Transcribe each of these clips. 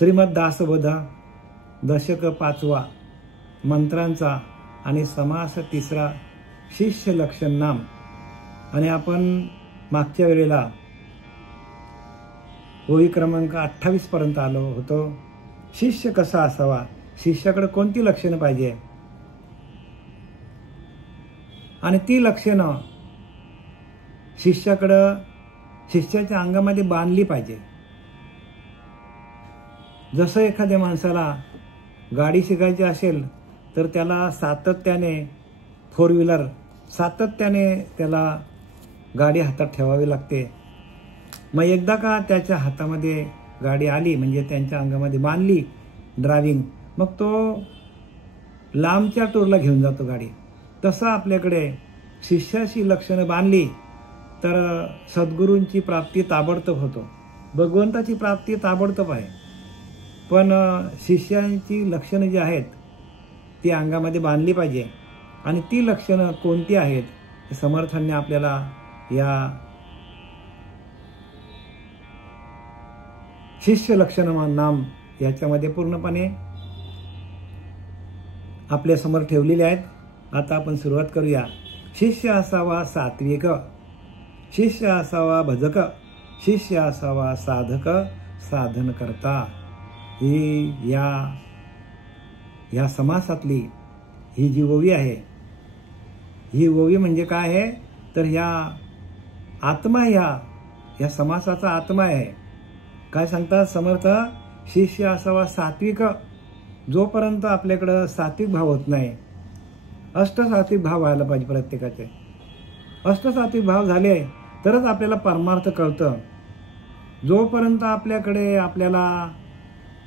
श्रीमद दासबोधा दशक 5वा मंत्रांचा आणि समास 3रा शिष्य लक्षण नाम। आणि आपण मागच्या वेळेला ओळी क्रमांक 28 पर्यंत आलो होतो। शिष्य कसा असावा, शिष्याकडे कोणती लक्षणं पाहिजे आणि ती लक्षणं शिष्याच्या अंगामध्ये बांधली पाहिजे। जसं एखाद्या माणसाला गाडी शिकायची असेल तर त्याला सातत्याने 4 व्हीलर सातत्याने त्याला गाडी हातात ठेवावी लागते। मग एकदा का त्याच्या हातामध्ये गाडी आली म्हणजे त्यांच्या अंगामध्ये बांधली ड्रायव्हिंग, मग तो लांबच्या टूरला घेऊन जातो गाडी। तसं आपल्याकडे शिष्याची लक्षणं बांधली तर सद्गुरूंची प्राप्ती ताबडतोब होतो, भगवंताची प्राप्ती ताबडतोब आहे। पण शिष्यांची लक्षणं जी आहेत ती अंगामध्ये बांधली पाहिजे। आणि ती लक्षणं कोणती आहेत हे समर्थांनी आपल्याला या शिष्य लक्षण नाम याच्यामध्ये पूर्णपणे आपल्या समोर ठेवलेले आहेत। आता आपण सुरुवात करूया। शिष्य असावा सात्विक, शिष्य असावा भजक, शिष्य असावा साधक साधन करता। ही या समासातली ही जी ओवी आहे, ही ओवी म्हणजे काय आहे तर ह्या आत्मा या समासाचा आत्मा आहे। काय सांगतात समर्थ, शिष्य असावा सात्विक। जोपर्यंत आपल्याकडं सात्विक भाव होत नाही, अष्टसात्विक भाव व्हायला पाहिजे प्रत्येकाचे। अष्टसात्विक भाव झाले तरच आपल्याला परमार्थ कळतं। जोपर्यंत आपल्याकडे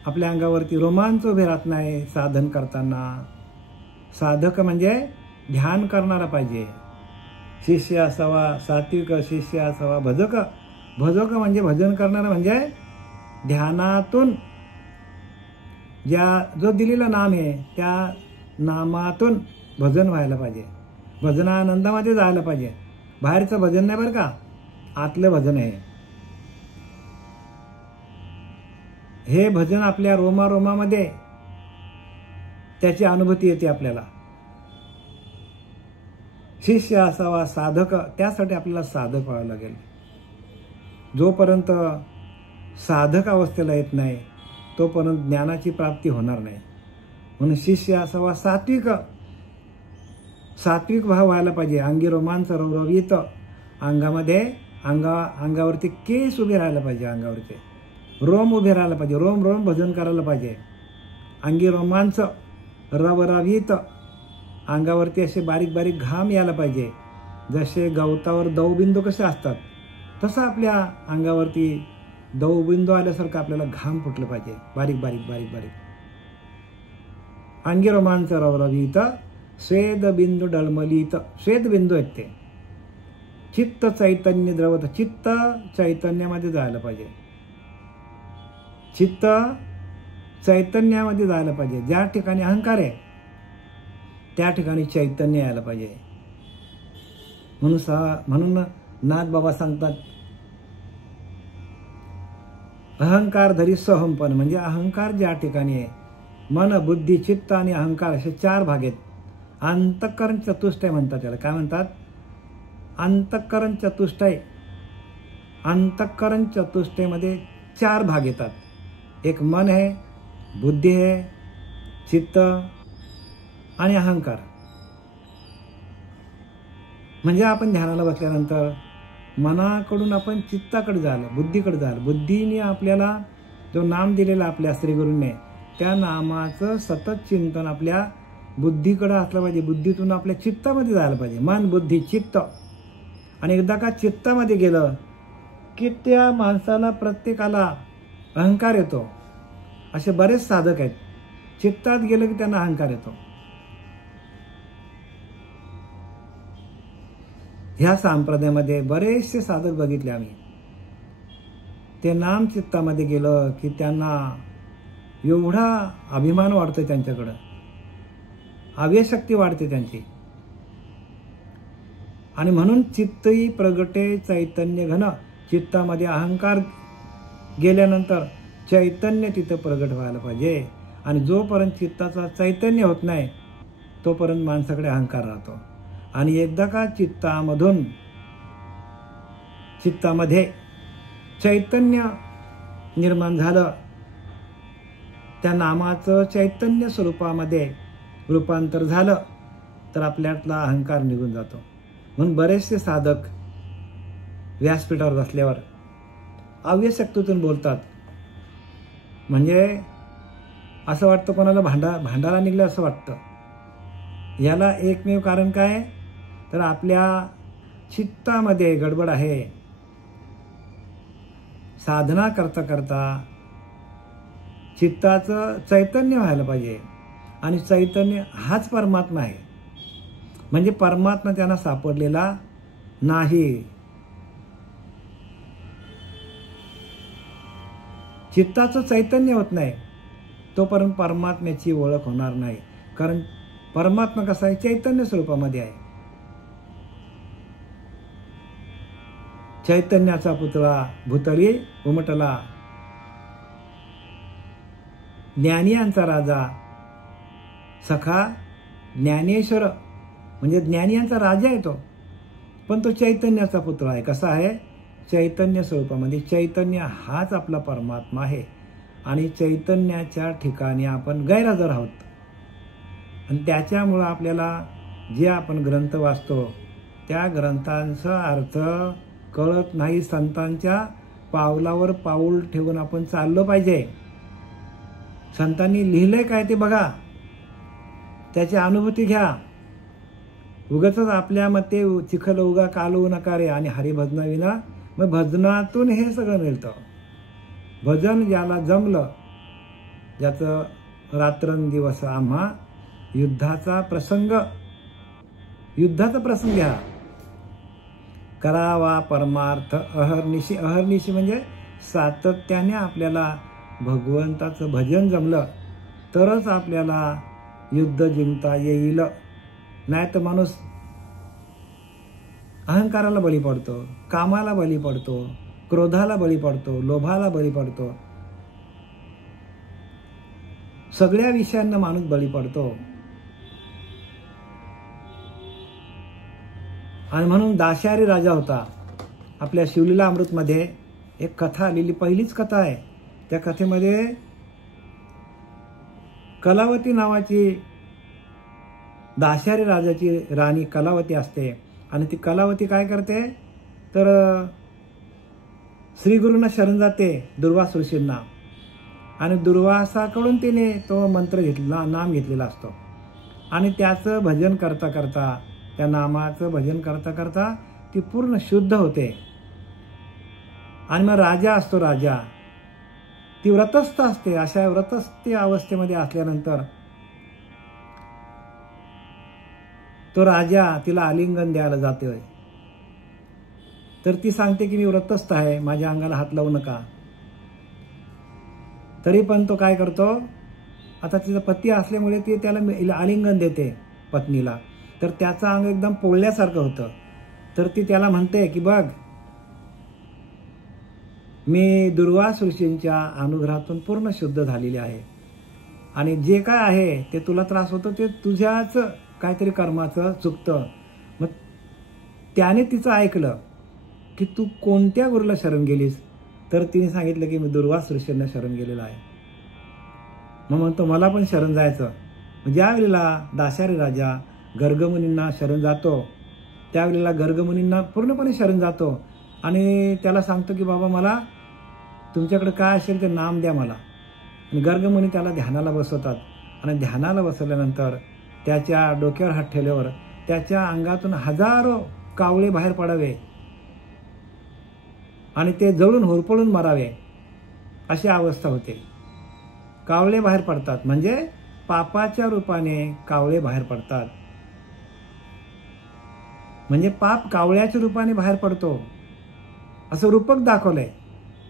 आपल्या अंगावरती रोमांच उभे राहत नाही साधन करताना, साधक म्हणजे ध्यान करणारा पाहिजे। शिष्य असावा सात्विक, शिष्य असावा भजक। भजक म्हणजे भजन करणारा, म्हणजे ध्यानातून जो दिलेलं नाम आहे त्या नामातून भजन व्हायला पाहिजे, भजनानंदामध्ये जायला पाहिजे। बाहेरचं भजन नाही बरं का, आतलं भजन आहे। हे भजन आपल्या रोमारोमामध्ये त्याची अनुभूती येते आपल्याला। शिष्य असावा साधक, त्यासाठी आपल्याला साधक व्हावं लागेल। जोपर्यंत साधक अवस्थेला येत नाही तोपर्यंत ज्ञानाची प्राप्ती होणार नाही। म्हणून शिष्य असावा सात्विक, सात्विक भाव व्हायला पाहिजे। अंगी रोमांच रवरवीत, अंगावरती केस उभे राहायला पाहिजे, अंगावरचे रोम उभे राहायला पाहिजे, रोम रोम भजन करायला पाहिजे। अंगी रोमांच रवरवीत, अंगावरती असे बारीक बारीक घाम यायला पाहिजे। जसे गवतावर दवबिंदू कसे असतात तसं आपल्या अंगावरती दवबिंदू आल्यासारखं आपल्याला घाम फुटलं पाहिजे, बारीक बारीक बारीक बारीक। अंगी रोमांच रवरवीत, स्वेद बिंदू डळमलीत, स्वेद बिंदू आहेत ते। चित्त चैतन्य द्रवत, चित्त चैतन्यामध्ये जायला पाहिजे, चित्त चैतन्यामध्ये जायला पाहिजे। ज्या ठिकाणी अहंकार आहे त्या ठिकाणी चैतन्य यायला पाहिजे। म्हणून नाथ बाबा सांगतात, अहंकार धरी सोहमपण, म्हणजे अहंकार ज्या ठिकाणी आहे, मन बुद्धी चित्त आणि अहंकार असे 4 भाग आहेत। अंतःकरण चतुष्टय म्हणतात त्याला। काय म्हणतात? अंतःकरण चतुष्टय। अंतःकरण चतुष्टयमध्ये 4 भाग येतात। एक मन आहे, बुद्धी आहे, चित्त आणि अहंकार। म्हणजे आपण ध्यानाला बसल्यानंतर मनाकडून आपण चित्ताकडे जायला, बुद्धीकडे जायला। बुद्धीने आपल्याला जो नाम दिलेला आपल्या श्रीगुरूंनी त्या नामाचं सतत चिंतन आपल्या बुद्धीकडे असलं पाहिजे, बुद्धीतून आपल्या चित्तामध्ये जायला पाहिजे। मन बुद्धी चित्त, आणि एकदा का चित्तामध्ये गेलं की त्या माणसाला प्रत्येकाला अहंकार येतो। असे बरेच साधक आहेत, चित्तात गेलं की त्यांना अहंकार येतो। ह्या संप्रदायामध्ये बरेचसे साधक बघितले आम्ही, ते नाम चित्तामध्ये गेलं की त्यांना एवढा अभिमान वाढतो, त्यांच्याकडं आवेशक्ती वाढते त्यांची। आणि म्हणून चित्तही प्रगटे चैतन्य घन, चित्तामध्ये अहंकार गेल्यानंतर चैतन्य तिथं प्रगट व्हायला पाहिजे. आणि जोपर्यंत चित्ताचा चैतन्य होत नाही तोपर्यंत माणसाकडे अहंकार राहतो. आणि एकदा का चित्तामध्ये चैतन्य निर्माण झालं, त्या नामाचं चैतन्य स्वरूपामध्ये रूपांतर झालं, तर आपल्यातला अहंकार निघून जातो. म्हणून बरेचसे साधक व्यासपीठावर बसल्यावर अव्यशक्तीतून बोलतात. म्हणजे असं वाटतं कोणाला भांडारा निघलं असं वाटतं. याला एकमेव कारण काय, तर आपल्या चित्तामध्ये गडबड आहे. साधना करता करता चित्ताचं चैतन्य व्हायला पाहिजे. आणि चैतन्य हाच परमात्मा आहे. म्हणजे परमात्मा त्यांना सापडलेला नाही. चित्ताचं चैतन्य होत नाही तोपर्यंत परमात्म्याची ओळख होणार नाही. कारण परमात्मा कसा आहे, चैतन्य स्वरूपामध्ये आहे. चैतन्याचा पुतळा भूतळी उमटला, ज्ञानियांचा राजा सखा ज्ञानेश्वर, म्हणजे ज्ञानियांचा राजा आहे तो. पण तो चैतन्याचा पुतळा आहे. कसा आहे, चैतन्य स्वरूपामध्ये. चैतन्य हाच आपला परमात्मा आहे. आणि चैतन्याच्या ठिकाणी आपण गैरहजर आहोत. आणि त्याच्यामुळं आपल्याला जे आपण ग्रंथ वाचतो त्या ग्रंथांचा अर्थ कळत नाही. संतांच्या पावलावर पाऊल ठेवून आपण चाललो पाहिजे. संतांनी लिहिलंय काय ते बघा, त्याची अनुभूती घ्या. उगाच आपल्या मते चिखल उगा कालवू नका रे. आणि हरिभजनाविना, मग भजनातून हे सगळं मिळतं. भजन ज्याला जमलं, ज्याचं रात्रंदिवस आम्हा युद्धाचा प्रसंग घ्या, करावा परमार्थ अहर्निशी. अहर्निशी म्हणजे सातत्याने आपल्याला भगवंताचं भजन जमलं तरच आपल्याला युद्ध जिंकता येईल. नाही तर माणूस अहंकाराला बळी पडतो, कामाला बळी पडतो, क्रोधाला बळी पडतो, लोभाला बळी पडतो. सगळ्या विषयांना माणूस बळी पडतो. आणि म्हणून दाशारी राजा होता. आपल्या शिवलीला अमृतमध्ये एक कथा आलेली, पहिलीच कथा आहे. त्या कथेमध्ये कलावती नावाची दाशारी राजाची राणी कलावती असते. आणि ती कलावती काय करते, तर श्रीगुरूंना शरण जाते, दुर्वास ऋषींना. आणि दुर्वासाकडून तिने तो मंत्र घेतलेला, नाम घेतलेला असतो. आणि त्याचं भजन करता करता, त्या नामाचं भजन करता करता ती पूर्ण शुद्ध होते. आणि मग राजा असतो, राजा ती व्रतस्थ असते. अशा व्रतस्थ अवस्थेमध्ये असल्यानंतर तो राजा तिला आलिंगन द्यायला जातोय. तर ती सांगते की मी व्रतस्थ आहे, माझ्या अंगाला हात लावू नका. तरी पण तो काय करतो, आता तिचा पती असल्यामुळे ती त्याला आलिंगन देते पत्नीला. तर त्याचं अंग एकदम पोळल्यासारखं होतं. तर ती त्याला म्हणते की बघ, मी दुर्वास ऋषींच्या अनुग्रहातून पूर्ण शुद्ध झालेली आहे. आणि जे काय आहे ते तुला त्रास होतो ते तुझ्याच काहीतरी कर्माचं चुकतं. मग त्याने तिचं ऐकलं की तू कोणत्या गुरुला शरण गेलीस. तर तिने सांगितलं की मी दुर्वास ऋषींना शरण गेलेला आहे. मग म्हणतो मला पण शरण जायचं. ज्या वेळेला दाशारी राजा गर्गमुनींना शरण जातो त्यावेळेला गर्गमुनींना पूर्णपणे शरण जातो. आणि त्याला सांगतो की बाबा मला तुमच्याकडे काय असेल ते नाम द्या मला. आणि गर्गमुनी त्याला ध्यानाला बसवतात. आणि ध्यानाला बसवल्यानंतर त्याच्या डोक्यावर हात ठेवल्यावर त्याच्या अंगातून हजारो कावळे बाहेर पडावे आणि ते जळून होरपळून मरावे अशी अवस्था होते. कावळे बाहेर पडतात म्हणजे पापाच्या रूपाने कावळे बाहेर पडतात. म्हणजे पाप कावळ्याच्या रूपाने बाहेर पडतो असं रूपक दाखवलंय.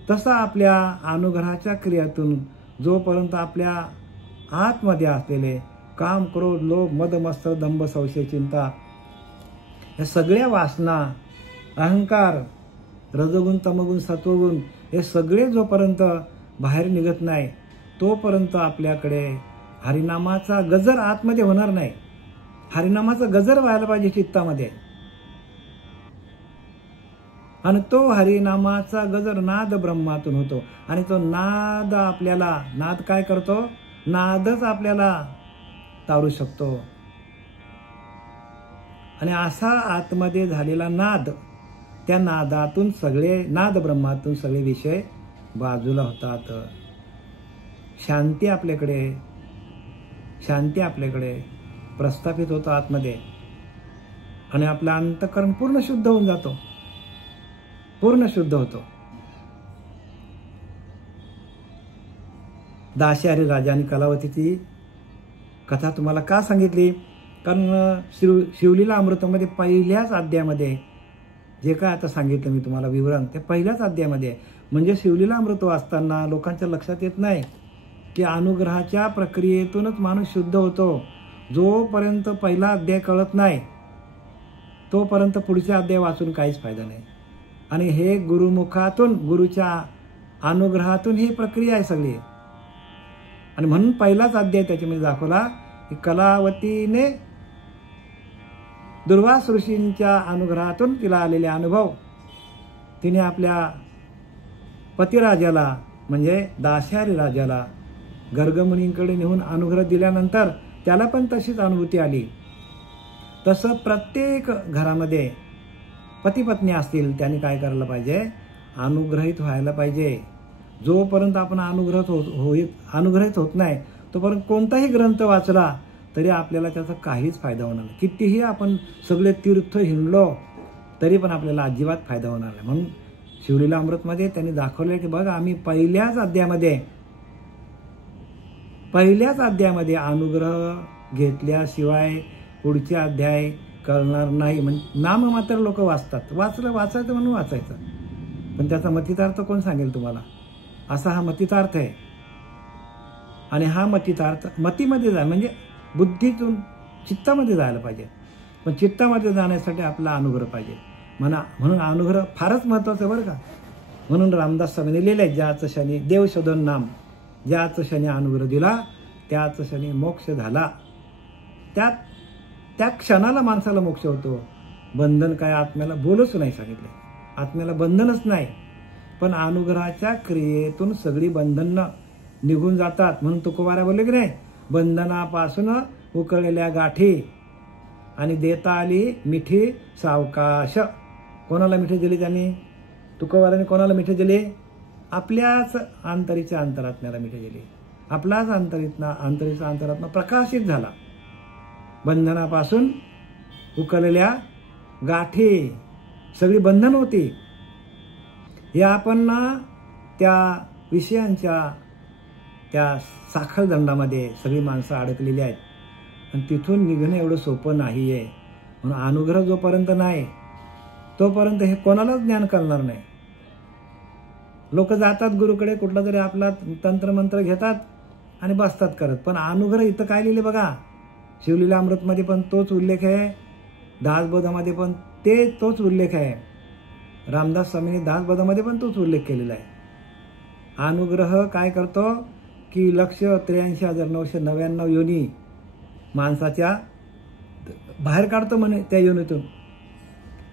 तसं आपल्या अनुग्रहाच्या क्रियातून जोपर्यंत आपल्या आतमध्ये असलेले काम, क्रोध, लोभ, मद, मत्सर, दंभ, संशय, चिंता या सगळ्या वासना, अहंकार, रजोगुण, तमोगुण, सत्वगुण हे सगळे जोपर्यंत बाहेर निघत नाही तोपर्यंत आपल्याकडे हरिनामाचा गजर आतमध्ये होणार नाही. हरिनामाचा गजर व्हायला पाहिजे चित्तामध्ये. आणि तो हरिनामाचा गजर नाद ब्रह्मातून होतो. आणि तो नाद आपल्याला, नाद काय करतो? नादच आपल्याला तारू शकतो. आणि असा आतमध्ये झालेला नाद, त्या नादातून सगळे, नाद ब्रह्मातून सगळे विषय बाजूला होतात. शांती आपल्याकडे प्रस्थापित होतं आतमध्ये. आणि आपलं अंतःकरण पूर्ण शुद्ध होऊन जातो, पूर्ण शुद्ध होतो. दाशहरी राजा आणि कलावतीची कथा तुम्हाला का सांगितली? कारण शिवलीला अमृतामध्ये पहिल्याच अध्यायामध्ये जे काय आता सांगितलं मी तुम्हाला विवरण, ते पहिल्याच अध्यायामध्ये. म्हणजे शिवलीला अमृत वाचताना लोकांच्या लक्षात येत नाही की अनुग्रहाच्या प्रक्रियेतूनच माणूस शुद्ध होतो. जोपर्यंत पहिला अध्याय कळत नाही तोपर्यंत पुढचा अध्याय वाचून काहीच फायदा नाही. आणि हे गुरुमुखातून, गुरुच्या अनुग्रहातून ही प्रक्रिया आहे सगळी. आणि म्हणून पहिलाच अध्याय त्याच्यामध्ये दाखवला की कलावतीने दुर्वास ऋषींच्या अनुग्रहातून तिला आलेले अनुभव तिने आपल्या पतिराजाला म्हणजे दाशहरी राजाला गर्गमुनींकडे नेऊन अनुग्रह दिल्यानंतर त्याला पण तशीच अनुभूती आली. तसं प्रत्येक घरामध्ये पती पत्नी असतील त्यांनी काय करायला पाहिजे? अनुग्रहित व्हायला पाहिजे. जोपर्यंत आपण अनुग्रहित होत नाही तोपर्यंत कोणताही ग्रंथ वाचला तरी आपल्याला त्याचा काहीच फायदा होणार नाही. कितीही आपण सगळे तीर्थ हिंडलो तरी पण आपल्याला अजिबात फायदा होणार नाही. म्हणून शिवलीला अमृतमध्ये त्यांनी दाखवले की बघा, आम्ही पहिल्याच अध्यायामध्ये अनुग्रह घेतल्याशिवाय पुढचे अध्याय कळणार नाही. म्हणजे नाम मात्र लोक वाचतात, वाचायचं म्हणून वाचायचं, पण त्याचा मतितार्थ कोण सांगेल तुम्हाला? असा हा मतितार्थ आहे. आणि हा मतितार्थ मतीमध्ये जाय म्हणजे बुद्धीतून चित्तामध्ये जायला पाहिजे. पण चित्तामध्ये जाण्यासाठी आपला अनुग्रह पाहिजे. म्हणून अनुग्रह फारच महत्वाचं आहे बरं का. म्हणून रामदास स्वामींनी लिहिले, ज्याच क्षणी देवशोधन नाम, ज्याच क्षणी अनुग्रह दिला त्याच क्षणी मोक्ष झाला. त्या क्षणाला माणसाला मोक्ष होतो. बंधन काय आत्म्याला बोलूच नाही सांगितले, आत्म्याला बंधनच नाही. पण अनुग्रहाच्या क्रियेतून सगळी बंधन निघून जातात. म्हणून तुकोबारा बोलले की नाही, बंधनापासून उकळलेल्या गाठी आणि देता आली मिठी सावकाश. कोणाला मिठी दिली त्यांनी? तुकोबाराने कोणाला मिठी दिली? आपल्याच अंतरीच्या अंतरात्म्याला मिठी दिली. आपलाच अंतरीचा अंतरात्मा प्रकाशित झाला. बंधनापासून उकळलेल्या गाठी, सगळी बंधन होती. या आपण त्या विषयांच्या त्या साखळदंडामध्ये सगळी माणसं अडकलेली आहेत. आणि तिथून निघणं एवढं सोपं नाही आहे. म्हणून अनुग्रह जोपर्यंत नाही तोपर्यंत हे कोणालाच ज्ञान कळणार नाही. लोक जातात गुरुकडे, कुठला तरी आपला तंत्रमंत्र घेतात आणि बसतात करत. पण अनुग्रह इथं काय लिहिले बघा, शिवलीला अमृतमध्ये पण तोच उल्लेख आहे, दासबोधामध्ये पण तोच उल्लेख आहे, रामदास स्वामींनी दासबोधामध्ये पण तोच उल्लेख केलेला आहे. अनुग्रह काय करतो की 1,83,999 योनी माणसाच्या बाहेर काढतो म्हणे त्या योनीतून.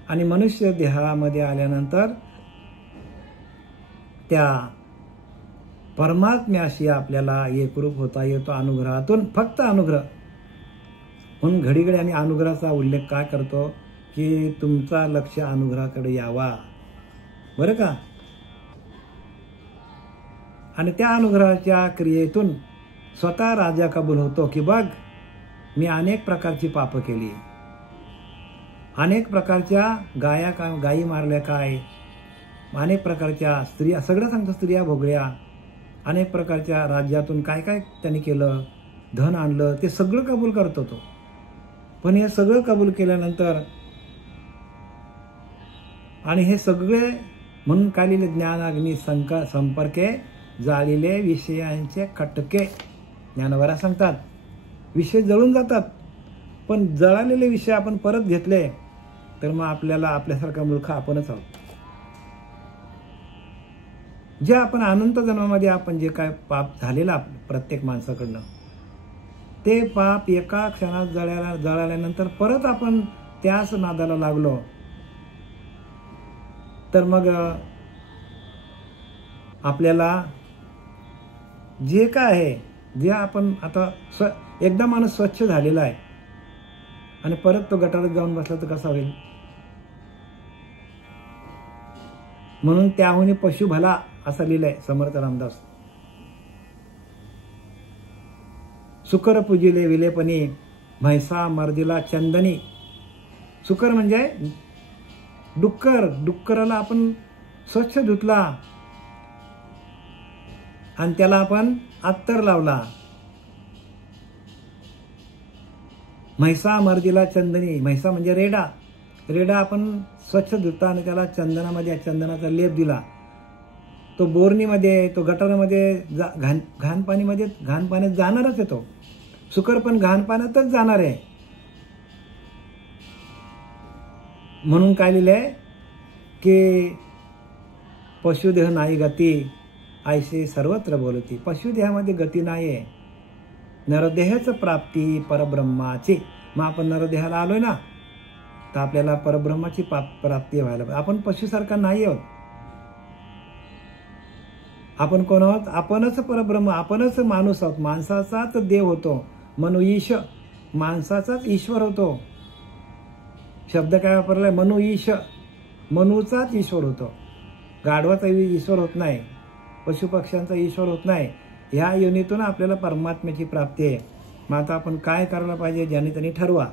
आणि मनुष्य देहामध्ये आल्यानंतर त्या परमात्म्याशी आपल्याला एकरूप होता येतो अनुग्रहातून, फक्त अनुग्रह. म्हणून घडीघडी आणि अनुग्रहाचा उल्लेख काय करतो की तुमचा लक्ष अनुग्रहाकडे यावा, बरं का. आणि त्या अनुग्रहाच्या क्रियेतून स्वतः राजा कबूल होतो की बघ, मी अनेक प्रकारची पापं केली, अनेक प्रकारच्या गायी मारल्या, काय अनेक प्रकारच्या स्त्रिया, सगळं सांगतो, स्त्रिया भोगल्या, अनेक प्रकारच्या राज्यातून काय काय त्यांनी केलं, धन आणलं, ते सगळं कबूल करतो तो. पण हे सगळं कबूल केल्यानंतर आणि हे सगळे म्हणून काय लिहिले, ज्ञानाग्नी संपर्के जाळिले विषयांचे खटके. ज्ञानवरा सांगतात विषय जळून जातात, पण जळालेले विषय आपण परत घेतले तर मग आपल्याला आपल्यासारखा मूर्ख आपणच आहोत. जे आपण अनंत जन्मामध्ये आपण जे काय पाप झालेलं प्रत्येक माणसाकडनं, ते पाप एका क्षणात जळाल्यानंतर परत आपण त्याच नादाला लागलो तर मग आपल्याला जे काय आहे, जे आपण आता एकदा माणूस स्वच्छ झालेला आहे आणि परत तो गटारात जाऊन बसला तर कसा होईल? म्हणून त्याहून पशु भला असं लिहिलंय समर्थ रामदास. सुकर पूजिले विलेपणी, म्हैसा मर्दिला चंदनी. सुकर म्हणजे डुक्कराला आपण स्वच्छ धुतला आणि त्याला आपण अत्तर लावला. म्हैसा मर्दिला चंदनी, म्हैसा म्हणजे रेडा आपण स्वच्छ धुतला आणि त्याला चंदनाचा लेप दिला. तो बोरणीमध्ये, तो गटारामध्ये घाण पाण्यात जाणारच आहे. तो सुकर पण घाण पाण्यातच जाणार आहे. म्हणून काय लिहिलंय की पशुदेह नाही गती, ऐसे सर्वत्र बोलती. पशुदेहामध्ये गती नाहीये, नरदेहच प्राप्ती परब्रह्माची. मग आपण नरदेहाला आलोय ना, तर आपल्याला परब्रह्माची प्राप्ती व्हायला पाहिजे. आपण पशुसारखा नाही आहोत. आपण कोण आहोत? आपणच परब्रह्म, आपणच माणूस आहोत. माणसाचाच देव होतो मनु ईश, माणसाचाच ईश्वर होतो. शब्द काय वापरलाय? मनु ईश, मनुचाच ईश्वर होतो. गाढवाचा ईश्वर होत नाही, पशुपक्ष्यांचा ईश्वर होत नाही. ह्या योनीतून आपल्याला परमात्म्याची प्राप्ती आहे. मग आता आपण काय करायला पाहिजे? ज्याने त्यांनी ठरवा.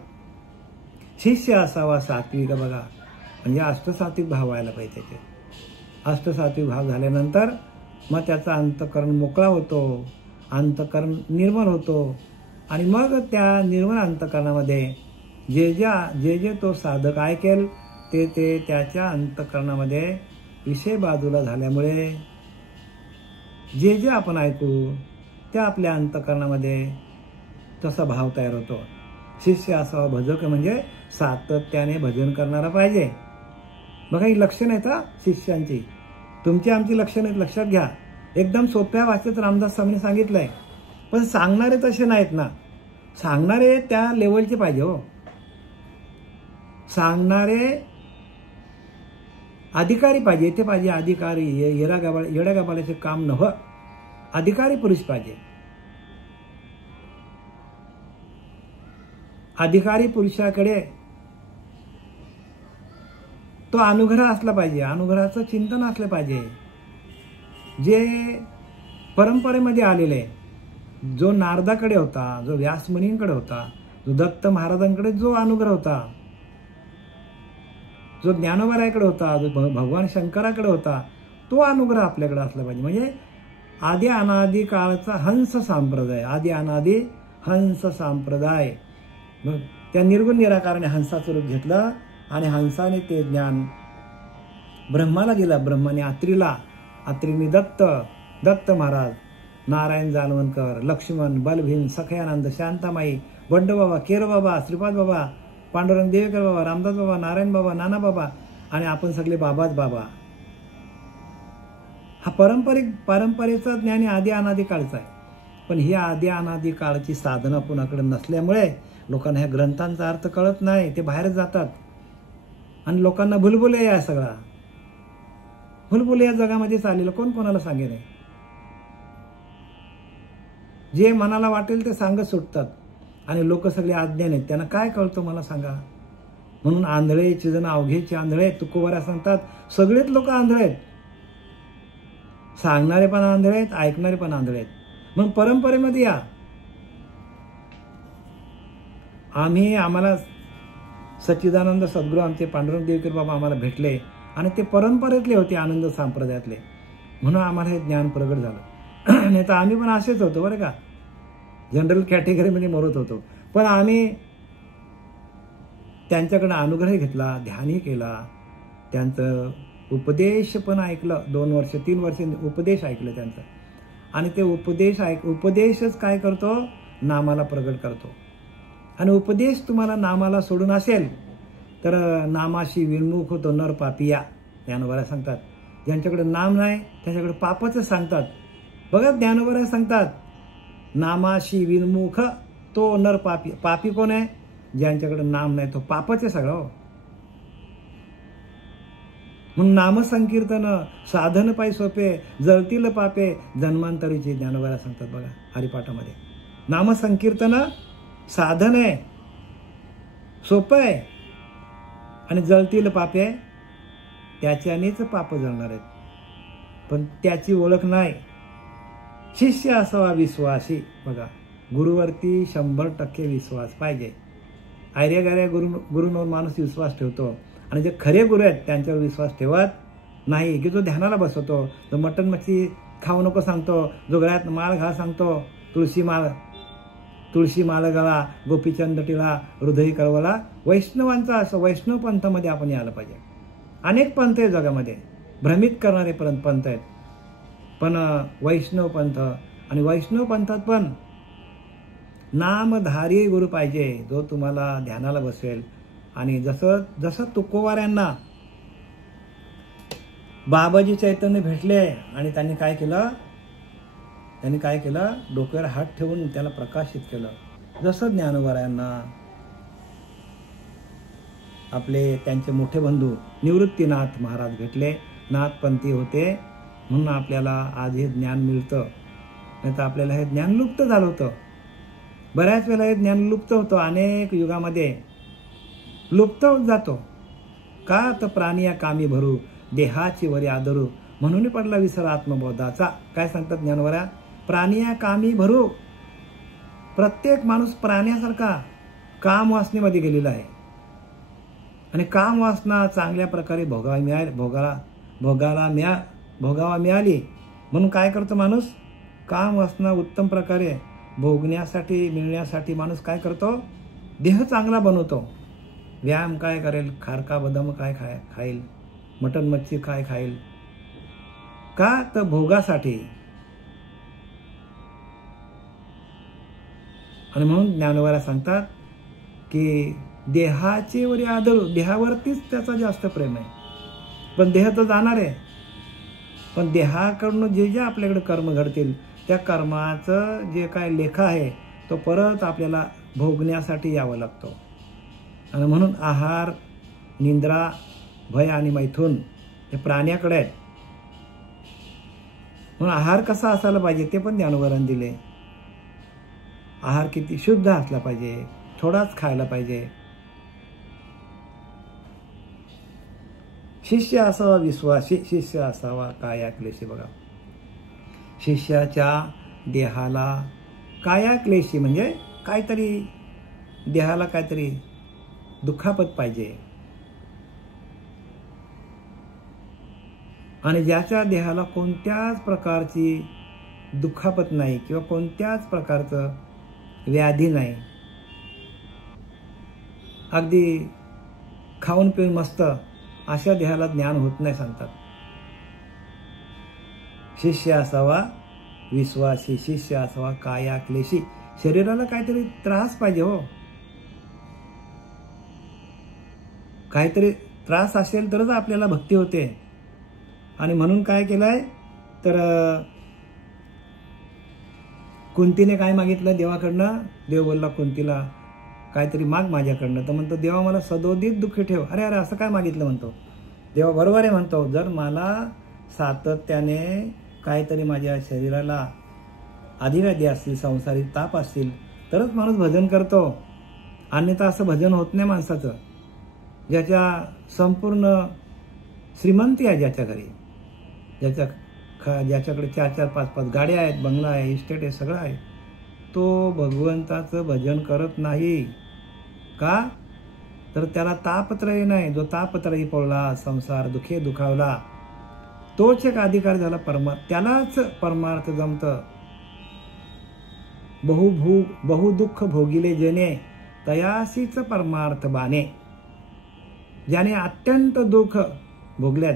शिष्य असावा सात्विक. बघा, म्हणजे अष्टसात्विक भाव व्हायला पाहिजे. त्याचे अष्टसात्विक भाव झाल्यानंतर मग त्याचा अंतःकरण मोकळा होतो, अंतःकरण निर्मल होतो. आणि मग त्या निर्मल अंतःकरणामध्ये जे जे तो साधक ऐकेल ते त्याच्या अंतःकरणामध्ये विषय बाजूला झाल्यामुळे जे आपण ऐकू त्या आपल्या अंतःकरणामध्ये तसा भाव तयार होतो. शिष्य असावा भजक म्हणजे सातत्याने भजन करणारा पाहिजे. बघा, ही लक्षणं आहेत हा शिष्यांची. तुमची आमची लक्षणं आहेत, लक्षात घ्या. एकदम सोप्या भाषेत रामदास स्वामींनी सांगितलंय, पण सांगणारे तसे नाहीत ना. सांगणारे त्या लेवलचे पाहिजे हो. सांगणारे अधिकारी पाहिजे. ते पाहिजे अधिकारी. येड्या गबाळाचे काम नव्हे, अधिकारी पुरुष पाहिजे. अधिकारी पुरुषाकडे तो अनुग्रह असला पाहिजे, अनुग्रहाचं चिंतन असलं पाहिजे. जे परंपरेमध्ये आलेले, जो नारदाकडे होता, जो व्यासमुनींकडे होता, जो दत्त महाराजांकडे जो अनुग्रह होता, जो ज्ञानोबारायकडे होता, जो भगवान शंकराकडे होता, तो अनुग्रह आपल्याकडे असला पाहिजे. म्हणजे आदी अनादी काळचा हंस संप्रदाय, आदी अनादी हंस संप्रदाय. मग त्या निर्गुण निराकाराने हंसाचं रूप घेतलं आणि हंसाने ते ज्ञान ब्रह्माला दिलं. ब्रह्माने अत्रीला, अत्रीने दत्त महाराज, नारायण जालवणकर, लक्ष्मण, बलभीम, सखयानंद, शांतामाई, बंडबाबा, केरबाबा, श्रीपाद बाबा, पांडुरंग देवेकर बाबा, रामदास बाबा, नारायण बाबा, नाना बाबा आणि आपण सगळे बाबाच बाबा. हा परंपरेचा ज्ञान आदी अनादी काळचा आहे. पण ही आदी अनादी काळची साधना कुणाकडे नसल्यामुळे लोकांना ह्या ग्रंथांचा अर्थ कळत नाही. ते बाहेर जातात आणि लोकांना भुलभुलैया या सगळा भुलभुलैया जगामध्ये चाललेलं कोण कोणाला सांगेल? जे मनाला वाटेल ते सांगत सुटतात आणि लोक सगळे अज्ञान आहेत. त्यांना काय कळतं मला सांगा? म्हणून आंधळेचे जण अवघेचे आंधळे, तुकोबारा सांगतात सगळेच लोक आंधळे आहेत. सांगणारे पण आंधळे आहेत, ऐकणारे पण आंधळे आहेत. मग परंपरेमध्ये या. आम्हाला सच्चिदानंद सद्गुरू आमचे पांडुरंग देवकर बाबा आम्हाला भेटले आणि ते परंपरेतले होते, आनंद संप्रदायातले, म्हणून आम्हाला हे ज्ञान प्रगट झालं. नाही तर आम्ही पण असेच होतो बरं का, जनरल कॅटेगरीमध्ये मरत होतो. पण आम्ही त्यांच्याकडे अनुग्रह घेतला, ध्यानही केला, त्यांचं उपदेश पण ऐकलं. 2 वर्ष 3 वर्ष उपदेश ऐकलं त्यांचं. आणि ते उपदेशच काय करतो? नामाला प्रगट करतो. आणि उपदेश तुम्हाला नामाला सोडून असेल तर नामाशी विन्मुख होतो नर पापिया, ज्ञानोबा सांगतात. ज्यांच्याकडे नाम नाही त्याच्याकडे पापच सांगतात. बघा ज्ञानोबा सांगतात, नामाशी विनमुख तो नर पापी. पापी कोण आहे? ज्यांच्याकडे नाम नाही, तो पापच आहे सगळं. म्हणून नामसंकीर्तन साधन पाय सोपे, जळतील पापे जन्मांतरीचे. ज्ञानोबा सांगतात बघा हरिपाठामध्ये. नामसंकीर्तन साधन आहे, सोपं आहे, आणि जळतील पापे त्याच्यानेच पाप जळणार आहेत. पण त्याची ओळख नाही. शिष्य असावा विश्वासी. बघा, गुरुवरती 100% विश्वास पाहिजे. आर्यगार्या गुरुंवर माणूस विश्वास ठेवतो, आणि जे खरे गुरु आहेत त्यांच्यावर विश्वास ठेवत नाही. की जो ध्यानाला बसवतो, जो मटण मच्छी खाऊ नको सांगतो, जो गळ्यात माळ घाल सांगतो, तुळशी माळ गळा, गोपीचंद टिळा, हृदय कळवला, वैष्णवांचा असं वैष्णव पंथामध्ये आपण यायला पाहिजे. अनेक पंथ आहेत जगामध्ये, भ्रमित करणारे पंथ आहेत, पण वैष्णव पंथ, आणि वैष्णव पंथात पण नामधारी गुरु पाहिजे, जो तुम्हाला ध्यानाला बसवेल. आणि जसं तुकोबाऱ्यांना बाबाजी चैतन्य भेटले, आणि त्यांनी काय केलं, डोक्यावर हात ठेवून त्याला प्रकाशित केलं. जसं ज्ञानोबाऱ्यांना आपले त्यांचे मोठे बंधू निवृत्तीनाथ महाराज भेटले, नाथपंथी होते, म्हणून आपल्याला आज हे ज्ञान मिळतं. नाही तर आपल्याला हे ज्ञान लुप्त झालं होतं. बऱ्याच वेळेला हे ज्ञान लुप्त होतं, अनेक युगामध्ये लुप्त होत जातो. का तर प्राणी या कामी भरू, देहाची वरी आदरू, म्हणून पडला विसर आत्मबोधाचा. काय सांगतात ज्ञानोबा? प्राणी या कामी भरू. प्रत्येक माणूस प्राण्यासारखा काम वासनेमध्ये गेलेला आहे, आणि काम वासना चांगल्या प्रकारे भोगावा मिळाली म्हणून काय करतो माणूस? काम वासना उत्तम प्रकारे भोगण्यासाठी मिळण्यासाठी माणूस काय करतो? देह चांगला बनवतो. व्यायाम काय करेल? खारका बदाम काय खाईल? मटण मच्छी काय खाईल? का तर भोगासाठी. आणि म्हणून ज्ञानोबा सांगतात की देहाचे वरी आदर, देहावरतीच त्याचा जास्त प्रेम आहे. पण देह तर जाणार आहे, पण देहाकडून जे आपल्याकडे कर्म घडतील त्या कर्माचं जे काय लेखा आहे तो परत आपल्याला भोगण्यासाठी यावं लागतो. आणि म्हणून आहार, निद्रा, भय आणि मैथून हे प्राण्याकडे आहेत. म्हणून आहार कसा असायला पाहिजे ते पण ज्ञानोबांनी दिले. आहार किती शुद्ध असला पाहिजे, थोडाच खायला पाहिजे. शिष्य असावा विश्वासी, शिष्य असावा काया क्लेशी. बघा, शिष्याच्या देहाला काया क्लेशी म्हणजे काहीतरी देहाला काहीतरी दुखापत पाहिजे, आणि ज्याच्या देहाला कोणत्याच प्रकारची दुखापत नाही किंवा कोणत्याच प्रकारचं व्याधी नाही, अगदी खाऊन पिऊन मस्त, अशा देहाला ज्ञान होत नाही सांगतात. शिष्य असावा विश्वासी, शिष्य असावा काया क्लेशी. शरीराला काहीतरी त्रास पाहिजे हो, काहीतरी त्रास असेल तरच आपल्याला भक्ती होते. आणि म्हणून काय केलंय तर कुंतीने काय मागितलं देवाकडनं? देव बोलला कुंतीला काहीतरी माग माझ्याकडनं. तर म्हणतो देवा मला सदोदित दुःखी ठेव. अरे अरे असं काय मागितलं म्हणतो देवा? बरोबर आहे म्हणतो, जर मला सातत्याने काहीतरी माझ्या शरीराला आधिव्याधी असतील, संसारिक ताप असतील तरच माणूस भजन करतो, अन्यथा असं भजन होत नाही माणसाचं. ज्याच्या संपूर्ण श्रीमंती आहे, ज्याच्या घरी ज्याच्याकडे 4-4, 5-5 गाड्या आहेत, बंगला आहे, इस्टेट आहे, सगळं आहे, तो भगवंताचं भजन करत नाही. का तर त्याला तापत्रयी नाही. जो तापत्रयी पडला, संसार दुखे दुखावला, तोच एक अधिकार झाला त्यालाच परमार्थ जमतं. बहुदुःख भोगिले जने तयासीच परमार्थ बाने. ज्याने अत्यंत दुःख भोगल्यात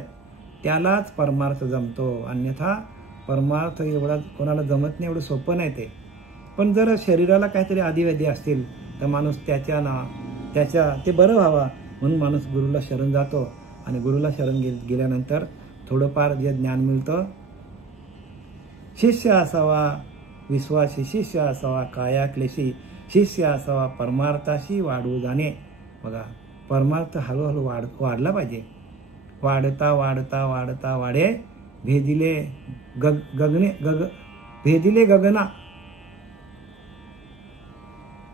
त्यालाच परमार्थ जमतो, अन्यथा परमार्थ एवढा कोणाला जमत नाही, एवढं सोपं नाही ते. पण जर शरीराला काहीतरी आदिव्याधी असतील तर माणूस त्याच्या ते बरं व्हावा म्हणून माणूस गुरुला शरण जातो, आणि गुरुला शरण गेल्यानंतर थोडंफार जे ज्ञान मिळतं. शिष्य असावा विश्वासी, शिष्य असावा काया क्लेशी, शिष्य असावा परमार्थाशी वाढू जाणे. बघा, परमार्थ हळूहळू वाढला पाहिजे. वाढता वाढता वाढता वाढे भेदिले भेदिले गगना.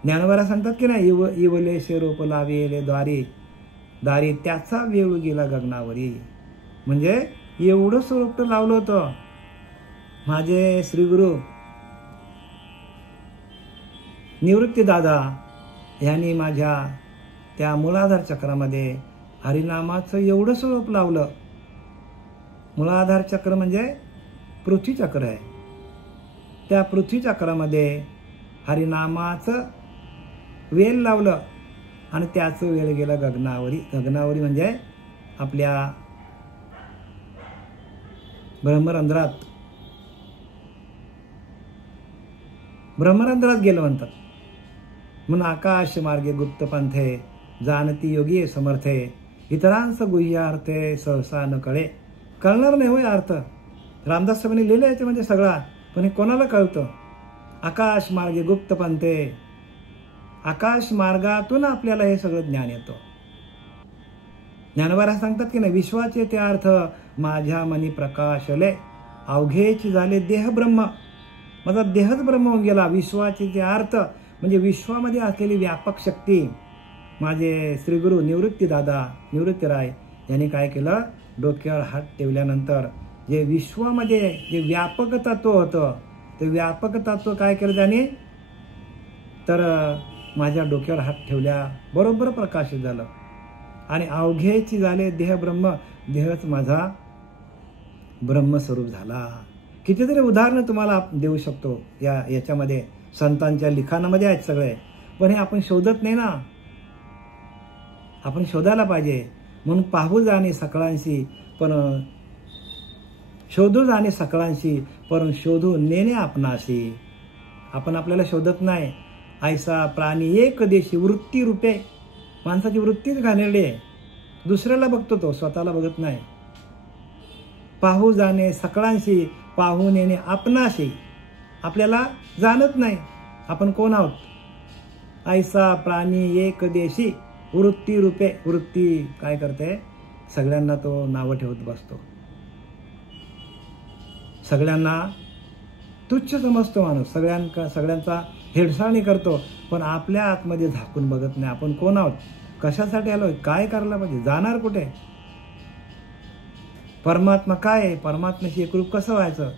ज्ञानोबा सांगतात की नाही, इवले शेरोप लावेले द्वारी दारी त्याचा वेळ गेला गगनावरी. म्हणजे एवढं स्वरूप लावलं होतं. माझे श्रीगुरु निवृत्ती दादा यांनी माझ्या त्या मूलाधार चक्रामध्ये हरिनामाचं एवढं स्वरूप लावलं. मूलाधार चक्र म्हणजे पृथ्वी चक्र आहे. त्या पृथ्वी चक्रामध्ये हरिनामाचं वेल लावलं आणि त्याचं वेळ गेलं गगनावरी. गगनावरी म्हणजे आपल्या ब्रह्मरंध्रात गेलं म्हणतात. म्हणून आकाश मार्गे गुप्त पंथे जाणती योगी समर्थे, इतरांस गुह्यार्थे सहसा न कळे. कळणार नाही होय अर्थ. रामदास साहेबांनी लिहिलं याचे म्हणजे सगळा, पण हे कोणाला कळतं? आकाश मार्गे गुप्त पंथे, आकाश मार्गातून आपल्याला हे सगळं ज्ञान येतं. ज्ञानोबा सांगतात की नाही, विश्वाचे ते अर्थ माझ्या मनी प्रकाशले, अवघेची झाले देह ब्रह्म. माझा देहच ब्रह्म होऊन गेला. विश्वाचे ते अर्थ म्हणजे विश्वामध्ये असलेली व्यापक शक्ती. माझे श्रीगुरु निवृत्ती राय यांनी काय केलं, डोक्यावर हात ठेवल्यानंतर जे विश्वामध्ये जे व्यापक तत्व होतं, ते व्यापक तत्व काय केलं त्याने, तर माझ्या डोक्यावर हात ठेवल्या बरोबर प्रकाशित झालं. आणि अवघेची झाले देह ब्रह्म, देहच माझा ब्रह्मस्वरूप झाला. कितीतरी उदाहरणं तुम्हाला देऊ शकतो याच्यामध्ये, संतांच्या लिखाणामध्ये आहेत सगळे. पण हे आपण शोधत नाही ना, आपण शोधायला पाहिजे. म्हणून पाहू जाणे सकळांशी पण शोधू जाणे सकळांशी, पण शोधू नेणे आपणाशी. आपण आपल्याला शोधत नाही. ऐसा प्राणी एक देशी वृत्ती रूपे. माणसाची वृत्तीच घाणेरडी आहे. दुसऱ्याला बघतो तो, स्वतःला बघत नाही. पाहू जाणे सकळांशी, पाहू नेणे आपणाशी. आपल्याला जाणत नाही आपण कोण आहोत. ऐसा प्राणी एक देशी वृत्ती रूपे. वृत्ती काय करते, सगळ्यांना तो नावं ठेवत बसतो. सगळ्यांना तुच्छ समजतो माणूस. सगळ्यांचा हेडसाळणी करतो. पण आपल्या आतमध्ये झाकून बघत नाही. आपण कोण आहोत, कशासाठी आलोय, काय करायला पाहिजे, जाणार कुठे, परमात्मा काय आहे, परमात्म्याशी एकरूप कसं व्हायचं,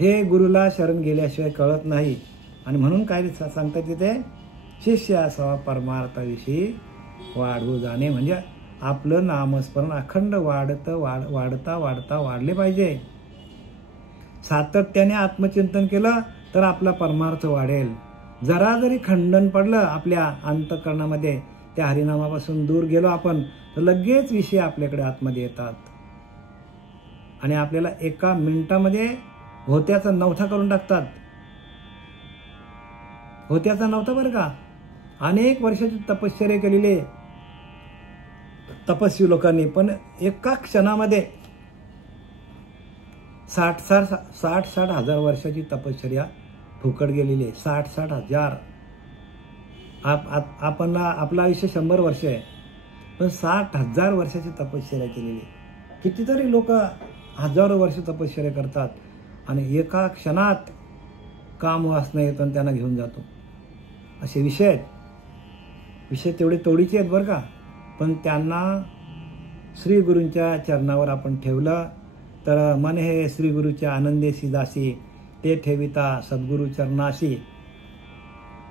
हे गुरुला शरण गेल्याशिवाय कळत नाही. आणि म्हणून काय सांगतात तिथे, शिष्य असावा परमार्थाविषयी वाढवू जाणे. म्हणजे आपलं नामस्मरण अखंड वाढता वाढले पाहिजे. सातत्याने आत्मचिंतन केलं तर आपला परमार्थ वाढेल. जरा जरी खंडन पडलं आपल्या अंतःकरणामध्ये, त्या हरिनामापासून दूर गेलो आपण, तर लगेच विषय आपल्याकडे आतमध्ये येतात आणि आपल्याला एका मिनिटामध्ये होत्याचा नवथा करून टाकतात. होत्याचा नव्हता बरं का. अनेक वर्षाची तपश्चर्या केलेले तपस्वी लोकांनी, पण एका क्षणामध्ये 60 हजार वर्षाची तपश्चर्या फुकट गेलेली आहे. 60 हजार. आपण आपलं आयुष्य 100 वर्ष आहे, पण 60,000 वर्षाची तपश्चर्या केलेली. कितीतरी लोक हजारो वर्ष तपश्चर्या करतात आणि एका क्षणात काम वासना येतं आणि त्यांना घेऊन जातो. असे विषय आहेत. विषय तेवढे तोडीचे आहेत बरं का. पण त्यांना श्री गुरूंच्या चरणावर आपण ठेवलं तर मन हे श्री गुरुच्या आनंदेशी दासी, ते ठेविता सद्गुरु चरणाशी,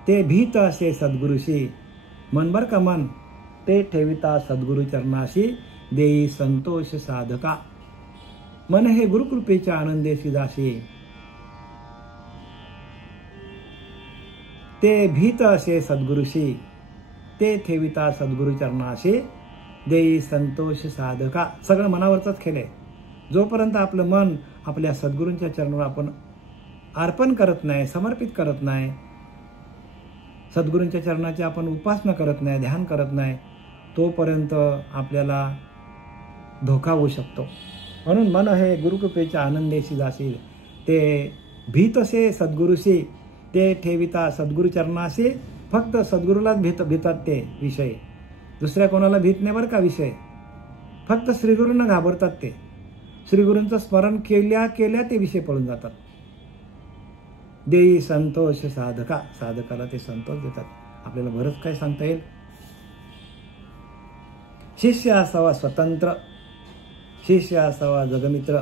ते भीत असे सद्गुरुशी. मन बर का मन, ते ठेविता सद्गुरु चरणाशी, देई संतोष साधका. मन हे गुरुकृपेच्या आनंदेशी दासी, ते भीत असे सद्गुरुशी, ते ठेविता सद्गुरु चरणाशी, देई संतोष साधका. सगळं मनावरचाच खेळ आहे. जोपर्यंत आपलं मन आपल्या सद्गुरूंच्या चरणावर आपण अर्पण करत नाही, समर्पित करत नाही, सद्गुरूंच्या चरणाची आपण उपासना करत नाही, ध्यान करत नाही, तोपर्यंत आपल्याला धोका होऊ शकतो. म्हणून मन हे गुरुकृपेच्या आनंदेशी जाशील, ते भीतसे सद्गुरुशी, ते ठेविता सद्गुरु चरणाशी. फक्त सद्गुरूलाच भीतात ते विषय, दुसऱ्या कोणाला भीत नाही बरं का विषय. फक्त श्रीगुरूंना घाबरतात ते. श्रीगुरूंचं स्मरण केल्या केल्या ते विषय पळून जातात. देई संतोष साधका, साधकाला ते संतोष देतात. आपल्याला बरंच काय सांगता येईल. शिष्य असावा स्वतंत्र, शिष्य असावा जगमित्र,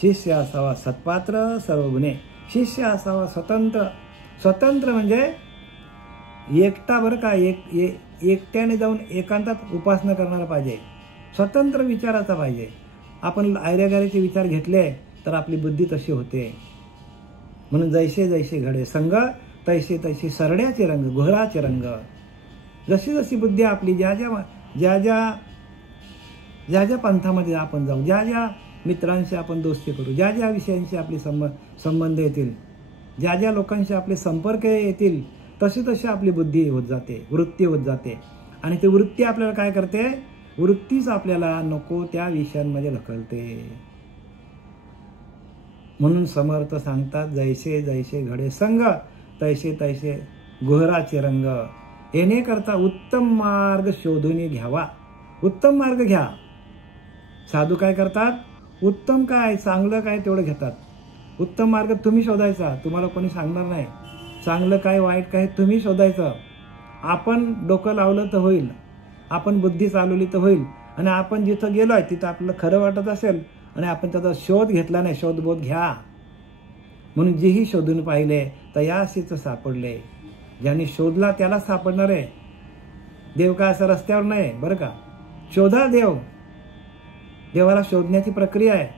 शिष्य असावा सत्पात्र सर्व गुणे. शिष्य असावा स्वतंत्र. स्वतंत्र म्हणजे एकटा बरं का, एकट्याने जाऊन एकांतात उपासना करणारा पाहिजे. स्वतंत्र विचाराचा पाहिजे. आपण आयऱ्यागाऱ्याचे विचार घेतले तर आपली बुद्धी तशी होते. म्हणून जैसे जैसे घडे संग, तैसे तैसे सरड्याचे रंग, घोराचे रंग. जशी जशी बुद्धी आपली ज्या ज्या पंथामध्ये आपण जाऊ, ज्या ज्या मित्रांशी आपण दोस्ती करू, ज्या ज्या विषयांशी आपले संबंध येतील, ज्या ज्या लोकांशी आपले संपर्क येतील, तशी तशी आपली बुद्धी होत जाते, वृत्ती होत जाते. आणि ती वृत्ती आपल्याला काय करते? वृत्तीच आपल्याला नको त्या विषयांमध्ये ढकलते. म्हणून समर्थ सांगतात, जैसे जैसे घडे संग, तैसे तैसे गोहराचे रंग. येणे करता उत्तम मार्ग शोधून घ्यावा. उत्तम मार्ग घ्या. साधू काय करतात? उत्तम काय, चांगलं काय तेवढं घेतात. उत्तम मार्ग तुम्ही शोधायचा, तुम्हाला कोणी सांगणार नाही. चांगलं काय वाईट काय तुम्ही शोधायचं. आपण डोकं लावलं तर होईल, आपण बुद्धी चालवली तर होईल. आणि आपण जिथं गेलोय तिथं आपल्याला खरं वाटत असेल आणि आपण त्याचा शोध घेतला नाही, शोधबोध घ्या. म्हणून जेही शोधून पाहिले तयासीच सापडले. ज्यांनी शोधला त्याला सापडणार आहे. देव काय असं रस्त्यावर नाही बरं का. शोधा देव. देवाला शोधण्याची प्रक्रिया आहे.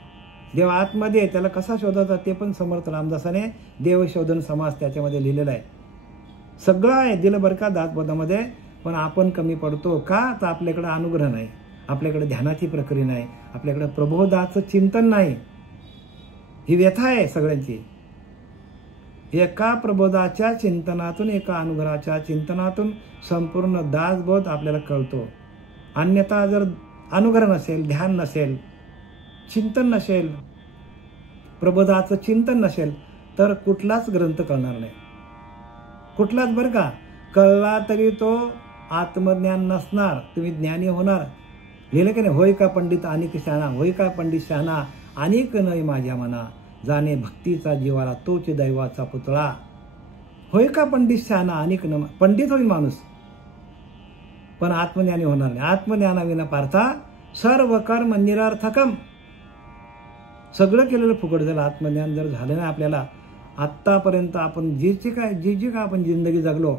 देव आतमध्ये आहे, त्याला कसा शोधायचा ते पण समर्थ रामदासाने देव शोधन समास त्याच्यामध्ये लिहिलेला आहे. सगळं आहे दिलं बरं का दासबोधामध्ये. पण आपण कमी पडतो का? तर आपल्याकडे अनुग्रह नाही, आपल्याकडे ध्यानाची प्रक्रिया नाही, आपल्याकडे प्रबोधाचं चिंतन नाही. ही व्यथा आहे सगळ्यांची. एका प्रबोधाच्या चिंतनातून, एका अनुग्रहाच्या चिंतनातून संपूर्ण दासबोध आपल्याला कळतो. अन्यथा जर अनुग्रह नसेल, ध्यान नसेल, चिंतन नसेल, प्रबोधाचं चिंतन नसेल तर कुठलाच ग्रंथ कळणार नाही. कुठलाच बरं का. कळला तरी तो आत्मज्ञान नसणार. तुम्ही ज्ञानी होणार. लिहिलं की नाही, होय का पंडित अनेक शहाणा, होय का पंडित शहाणा अनेक नाही माझ्या मना, जाणे भक्तीचा जीवाला तोच दैवाचा पुतळा. होय का पंडित शहाणा अनेक न, पंडित होईल माणूस पण आत्मज्ञानी होणार नाही. आत्मज्ञानाविना पार्था सर्व कर्म निरर्थकम. सगळं केलेलं फुकट झालं. आत्मज्ञान जर झालं नाही आपल्याला, आत्तापर्यंत आपण जी काय आपण जिंदगी जगलो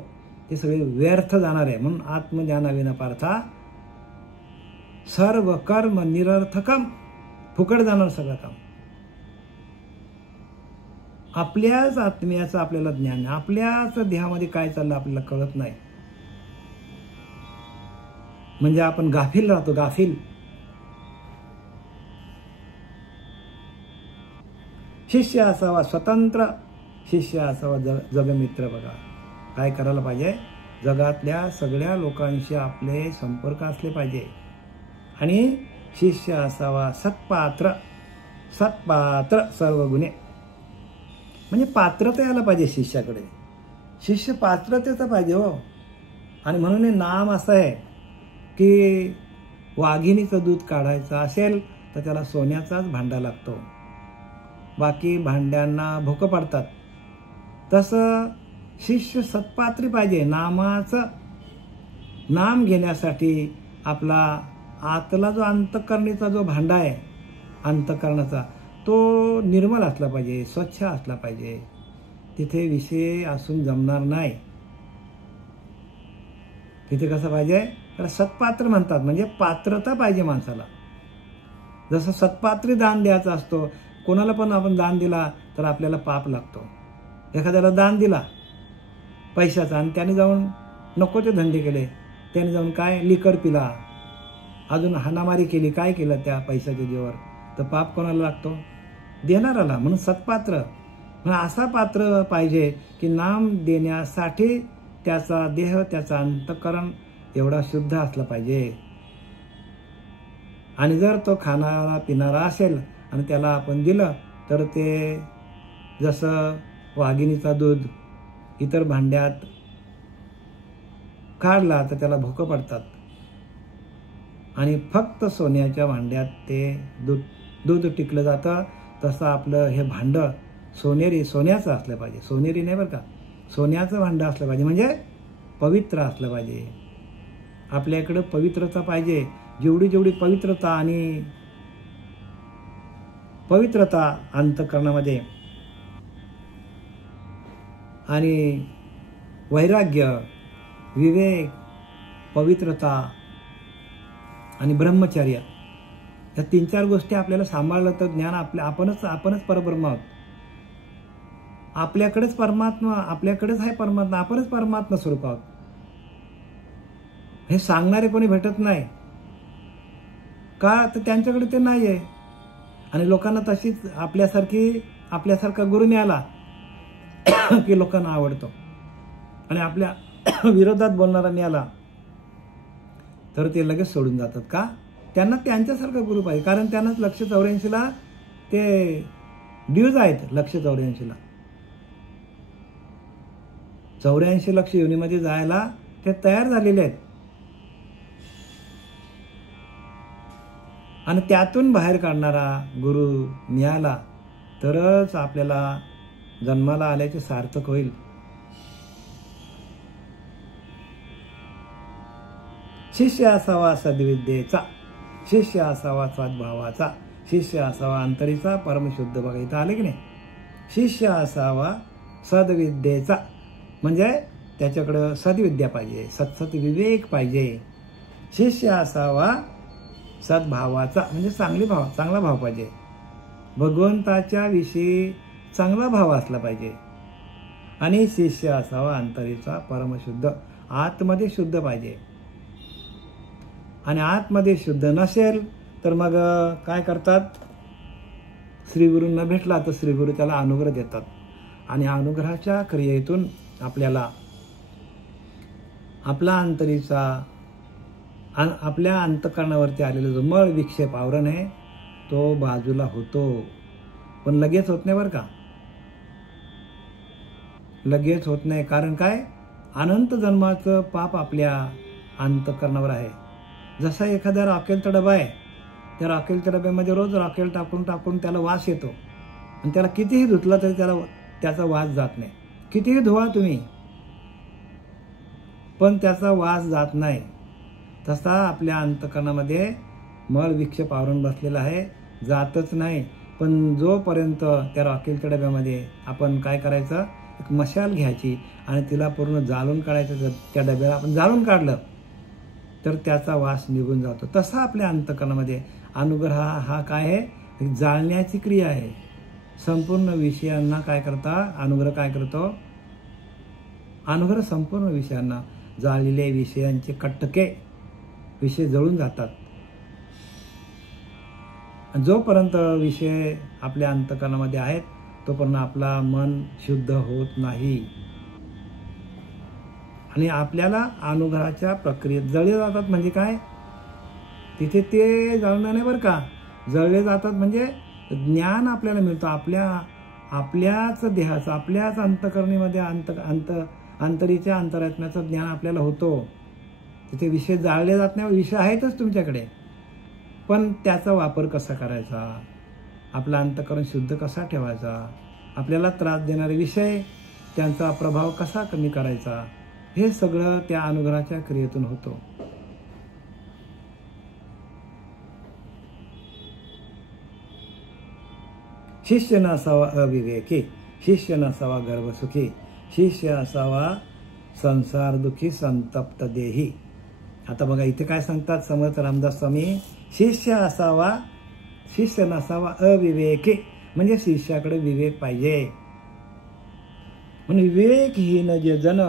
ते सगळे व्यर्थ जाणार आहे. म्हणून आत्मज्ञानाविना पार्था सर्व कर्म निरर्थकम. फुकट जाणार सगळं काम. आपल्याच आत्म्याचं आपल्याला ज्ञान, आपल्याच देहामध्ये काय चाललं आपल्याला कळत नाही. म्हणजे आपण गाफील राहतो, गाफील. शिष्य असावा स्वतंत्र, शिष्य असावा जगमित्र. बघा काय करायला पाहिजे? जगातल्या सगळ्या लोकांशी आपले संपर्क असले पाहिजे. आणि शिष्य असावा सत्पात्र, सत्पात्र सर्व गुणे. म्हणजे पात्रता यायला पाहिजे शिष्याकडे. शिष्य पात्रतेचा पाहिजे हो. आणि म्हणून हे नाम असं आहे की वाघिणीचं दूध काढायचं असेल तर त्याला सोन्याचाच भांडा लागतो, बाकी भांड्यांना भोकं पडतात. तसं शिष्य सत्पात्री पाहिजे. नामाचं नाम घेण्यासाठी आपला आतला जो अंतःकरणीचा जो भांडा आहे अंतःकरणाचा, तो निर्मल असला पाहिजे, स्वच्छ असला पाहिजे. तिथे विषय असून जमणार नाही. तिथे कसं पाहिजे? तर सत्पात्र म्हणतात. म्हणजे पात्रता पाहिजे माणसाला. जसं सत्पात्री दान द्यायचा असतो. कोणाला पण आपण दान दिला तर आपल्याला पाप लागतो. एखाद्याला दान दिला पैशाचा आणि त्याने जाऊन नको ते धंदे केले, त्याने जाऊन काय लिकर पिला, अजून हाणामारी केली, काय केलं त्या पैशाच्या जीवावर, तर पाप कोणाला लागतो? देणाराला. म्हणून सत्पात्र म्हणजे असा पात्र पाहिजे की नाम देण्यासाठी त्याचा देह, त्याचा अंतःकरण एवढा शुद्ध असला पाहिजे. आणि जर तो खाणारा पिणारा असेल आणि त्याला आपण दिलं तर ते जसं वाघिणीचा दूध इतर भांड्यात काढला तर त्याला भोकं पडतात आणि फक्त सोन्याच्या भांड्यात ते दूध टिकलं जातं. तसं आपलं हे भांडं सोन्याचं असलं पाहिजे. सोनेरी नाही बरं का, सोन्याचं भांडं असलं पाहिजे, म्हणजे पवित्र असलं पाहिजे. आपल्याकडं पवित्रता पाहिजे. जेवढी पवित्रता अंतःकरणामध्ये आणि वैराग्य, विवेक, पवित्रता आणि ब्रह्मचर्य या 3-4 गोष्टी आपल्याला सांभाळलं तर ज्ञान आपणच परब्रह्म आहोत. आपल्याकडेच आहे परमात्मा, आपणच परमात्मा स्वरूप आहोत. हे सांगणारे कोणी भेटत नाही का, तर त्यांच्याकडे ते नाही आहे. आणि लोकांना तशीच आपल्यासारखा गुरु मिळाला की लोकांना आवडतो, आणि आपल्या विरोधात बोलणारा मिळाला तर ते लगेच सोडून जातात. का? त्यांना त्यांच्यासारखा गुरु पाहिजे, कारण त्यांना 184 ते ड्यूज आहेत. 184 84 लक्ष योनीमध्ये जायला ते तयार झालेले आहेत. आणि त्यातून बाहेर काढणारा गुरु मिळाला तरच आपल्याला जन्माला आल्याचे सार्थक होईल. शिष्य असावा सद्विद्येचा, शिष्य असावा सद्भावाचा, शिष्य असावा अंतरीचा, परमशुद्ध. बघा इथं आले की नाही, शिष्य असावा सद्विद्येचा म्हणजे त्याच्याकडं सद्विद्या पाहिजे, सत्सत विवेक पाहिजे. शिष्य असावा सद्भावाचा म्हणजे चांगला भाव पाहिजे. भगवंताच्या विषयी चांगला भाव असला पाहिजे. आणि शिष्य असावा अंतरीचा, परमशुद्ध, आतमध्ये शुद्ध पाहिजे. आणि आतमध्ये शुद्ध नसेल तर मग काय करतात, श्रीगुरूंना भेटला तर श्रीगुरू त्याला अनुग्रह देतात. आणि अनुग्रहाच्या क्रियेतून आपल्याला आपल्या अंतःकरणावरती आलेला जो मळ विक्षेप आवरण आहे तो बाजूला होतो. पण लगेच होत नाही बरं का, लगेच होत नाही. कारण काय, अनंत जन्माचं पाप आपल्या अंतःकरणावर आहे. जसा एखाद्या रॉकेलचा डबा आहे, त्या रॉकेलच्या डब्यामध्ये रोज रॉकेल टाकून त्याला वास येतो, आणि त्याला कितीही धुतला तरी त्याचा वास जात नाही. कितीही धुवा तुम्ही पण त्याचा वास जात नाही. तसा आपल्या अंतःकरणामध्ये मळ विक्षेप आवरण बसलेला आहे, जातच नाही. पण जोपर्यंत त्या रॉकेलच्या डब्यामध्ये आपण काय करायचं, एक मशाल घ्यायची आणि तिला पूर्ण जाळून काढायचं. त्या डब्याला आपण जाळून काढलं तर त्याचा वास निघून जातो. तसा आपल्या अंतःकरणामध्ये अनुग्रह हा काय आहे, जाळण्याची क्रिया आहे. संपूर्ण विषयांना काय करता, अनुग्रह काय करतो, अनुग्रह संपूर्ण विषयांना, जाळलेल्या विषयांचे कट्टके विषय जळून जातात. जोपर्यंत विषय आपल्या अंतःकरणामध्ये आहेत तोपर्यंत आपला मन शुद्ध होत नाही. आणि आपल्याला अनुग्रहाच्या प्रक्रियेत जळले जातात. म्हणजे काय, तिथे ते जळणं नाही बरं का, जळले जातात म्हणजे ज्ञान आपल्याला मिळतं. आपल्याच देहाचं, आपल्याच अंतःकरणीमध्ये अंतरीच्या अंतरात्म्याचं ज्ञान आपल्याला होतो. तिथे विषय जाळले जात नाही. विषय आहेतच तुमच्याकडे, पण त्याचा वापर कसा करायचा, आपलं अंतःकरण शुद्ध कसा ठेवायचा, आपल्याला त्रास देणारे विषय त्यांचा प्रभाव कसा कमी करायचा, हे सगळं त्या अनुग्रहाच्या क्रियेतून होतो. शिष्य नसावा अविवेकी, शिष्य नसावा गर्भसुखी, शिष्य असावा संसार दुखी संतप्त देही. आता बघा इथे काय सांगतात समर्थ रामदास स्वामी, शिष्य नसावा अविवेकी म्हणजे शिष्याकडे विवेक पाहिजे. म्हणून विवेकहीन जे जन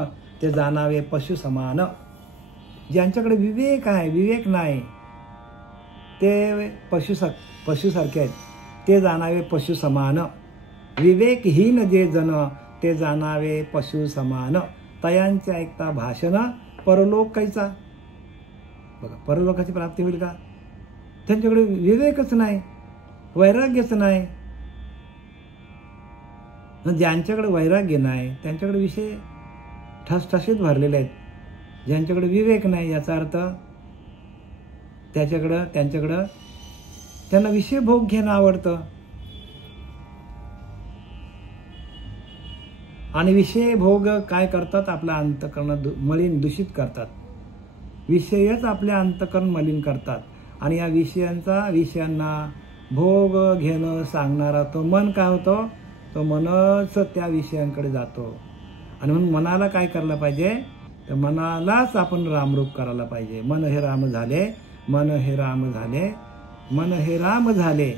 ते जाणावे पशु समान. ज्यांच्याकडे विवेक आहे, विवेक नाही ते पशुसारखे आहेत, ते जाणावे पशु समान. विवेकहीन जे जन ते जाणावे पशु समान. तयांचे ऐकता भाषण परलोक कैचा. बघा परलोकाची प्राप्ती होईल का, त्यांच्याकडे विवेकच नाही, वैराग्यच नाही. ज्यांच्याकडे वैराग्य नाही त्यांच्याकडे विषय ठसठशीत भरलेले आहेत. ज्यांच्याकडे विवेक नाही याचा अर्थ त्यांच्याकडं त्यांना विषय भोग घेणं आवडतं. आणि विषय भोग काय करतात? आपलं अंतःकरण मलिन दूषित करतात. विषयच आपले अंतःकरण मलिन करतात. आणि या विषयांना भोग घेणं सांगणारा तो मन काय होतो? तो मनच त्या विषयांकडे जातो. आणि म्हणून मनाला काय करायला पाहिजे? तर मनालाच आपण रामरूप करायला पाहिजे. मन हे राम झाले, मन हे राम झाले, मन हे राम झाले,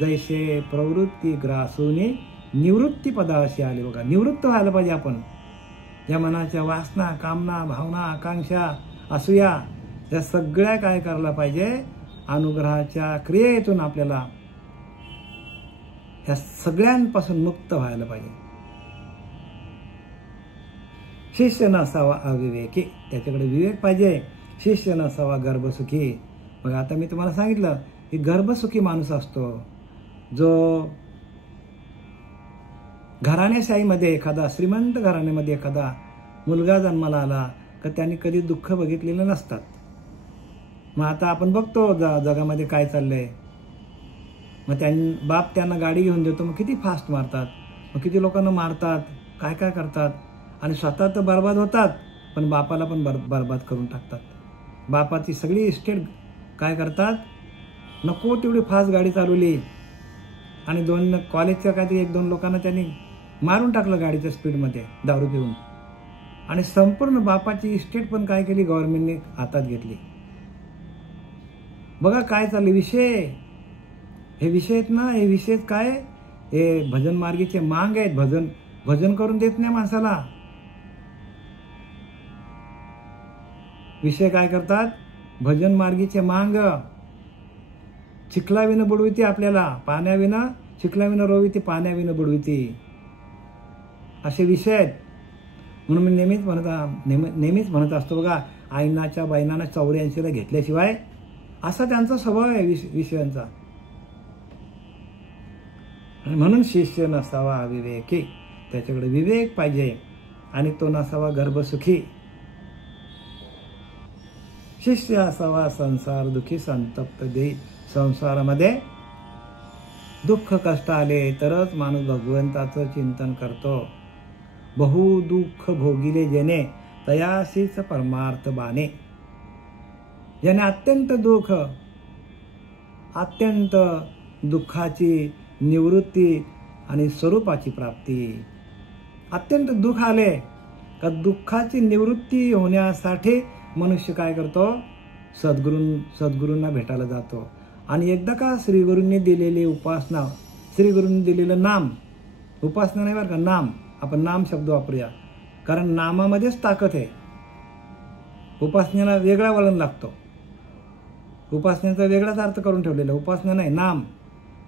जैसे प्रवृत्ती ग्रासूनी निवृत्ती पदाशी आले. बघा, निवृत्त व्हायला पाहिजे आपण. या मनाच्या वासना, कामना, भावना, आकांक्षा, असूया या सगळ्या काय करायला पाहिजे? अनुग्रहाच्या क्रियेतून आपल्याला या सगळ्यांपासून मुक्त व्हायला पाहिजे. शिष्य नसावा अविवेकी, त्याच्याकडे विवेक पाहिजे. शिष्य नसावा गर्भसुखी. मग आता मी तुम्हाला सांगितलं की गर्भसुखी माणूस असतो जो घराण्याशाहीमध्ये, एखादा श्रीमंत घराण्यामध्ये एखादा मुलगा जन्माला आला तर त्यांनी कधी दुःख बघितलेलं नसतात. मग आता आपण बघतो जगामध्ये काय चाललंय. मग बाप त्यांना गाडी घेऊन देतो, मग किती फास्ट मारतात, मग किती लोकांना मारतात, काय काय करतात. आणि स्वतः तर बर्बाद होतात पण बापाला पण बर्बाद करून टाकतात. बापाची सगळी इस्टेट काय करतात? नको तेवढी फास्ट गाडी चालवली आणि कॉलेजच्या काहीतरी 1-2 लोकांना त्यांनी मारून टाकलं गाडीच्या स्पीडमध्ये दारू पिऊन. आणि संपूर्ण बापाची इस्टेट पण काय केली? गव्हर्नमेंटने हातात घेतली. बघा काय चालले विषय. हे विषय आहेत ना, हे विषय काय? हे भजन मार्गीचे मांग आहेत. भजन करून देत नाही माणसाला. विषय काय करतात? भजन मार्गीचे मांग. चिखलाविनं बुडविती आपल्याला, पाण्याविनं चिखलाविनं रोविती, पाण्याविनं बुडविती, असे विषय आहेत. म्हणून मी नेहमीच म्हणत असतो बघा, आईनाच्या बाईनांना 84ला घेतल्याशिवाय, असा त्यांचा स्वभाव आहे विषयांचा. म्हणून शिष्य नसावा अविवेकी, त्याच्याकडे विवेक पाहिजे. आणि तो नसावा गर्भसुखी. शिष्य असावा संसार दुखी संतप्त देई. संसारामध्ये दुःख कष्ट आले तरच माणूस भगवंताचं चिंतन करतो. बहु दुःख भोगिले जेने तयाशीच परमार्थ बाणे. ज्याने अत्यंत दुःखाची निवृत्ती आणि स्वरूपाची प्राप्ती. अत्यंत दुःख आले का दुःखाची निवृत्ती होण्यासाठी मनुष्य काय करतो? सद्गुरूंना भेटायला जातो. आणि एकदा का श्रीगुरूंनी दिलेली उपासना, श्रीगुरूंनी दिलेलं नाम, उपासना नाही बरं का, नाम, आपण नाम शब्द वापरूया, कारण नामामध्येच ताकद आहे. उपासनेला वेगळा वळण लागतो. उपासनेचा वेगळाच अर्थ करून ठेवलेला. उपासना नाही, नाम.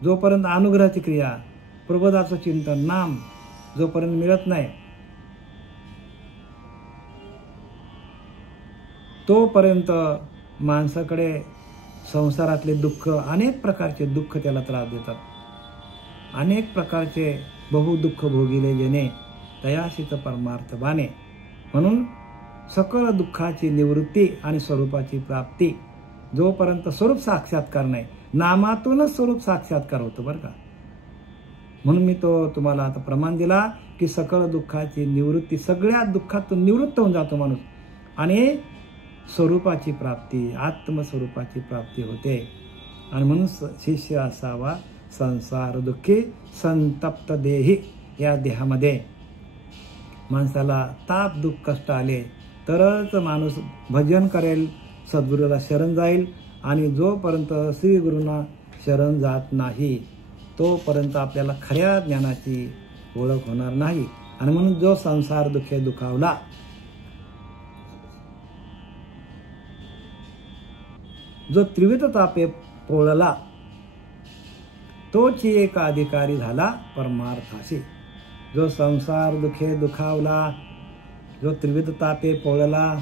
जोपर्यंत अनुग्रहाची क्रिया, प्रबोधाचं चिंतन, नाम जोपर्यंत मिळत नाही तोपर्यंत माणसाकडे संसारातले दुःख, अनेक प्रकारचे दुःख त्याला त्रास देतात. अनेक प्रकारचे बहुदुःख भोगिले जेने तयाशीच परमार्थ बाणे. म्हणून सकल दुःखाची निवृत्ती आणि स्वरूपाची प्राप्ती. जोपर्यंत स्वरूप साक्षात्कार नाही, नामातूनच स्वरूप साक्षात्कार होतो बरं का. म्हणून मी तुम्हाला आता प्रमाण दिला की सकल दुःखाची निवृत्ती, सगळ्या दुःखातून निवृत्त होऊन जातो माणूस आणि स्वरूपाची प्राप्ती, आत्मस्वरूपाची प्राप्ती होते. आणि म्हणून शिष्य असावा संसार दुःखी संतप्त देही. या देहामध्ये माणसाला ताप दुःख कष्ट आले तरच माणूस भजन करेल, सद्गुरूला शरण जाईल. आणि जोपर्यंत श्रीगुरूंना शरण जात नाही तोपर्यंत आपल्याला खऱ्या ज्ञानाची ओळख होणार नाही. आणि म्हणून जो संसार दुःखे दुखावला, जो त्रिविध तापे पोळला, तोची एक अधिकारी झाला परमार्थाशी. जो संसार दुःखे दुखावला, जो त्रिविध तापे पोळला,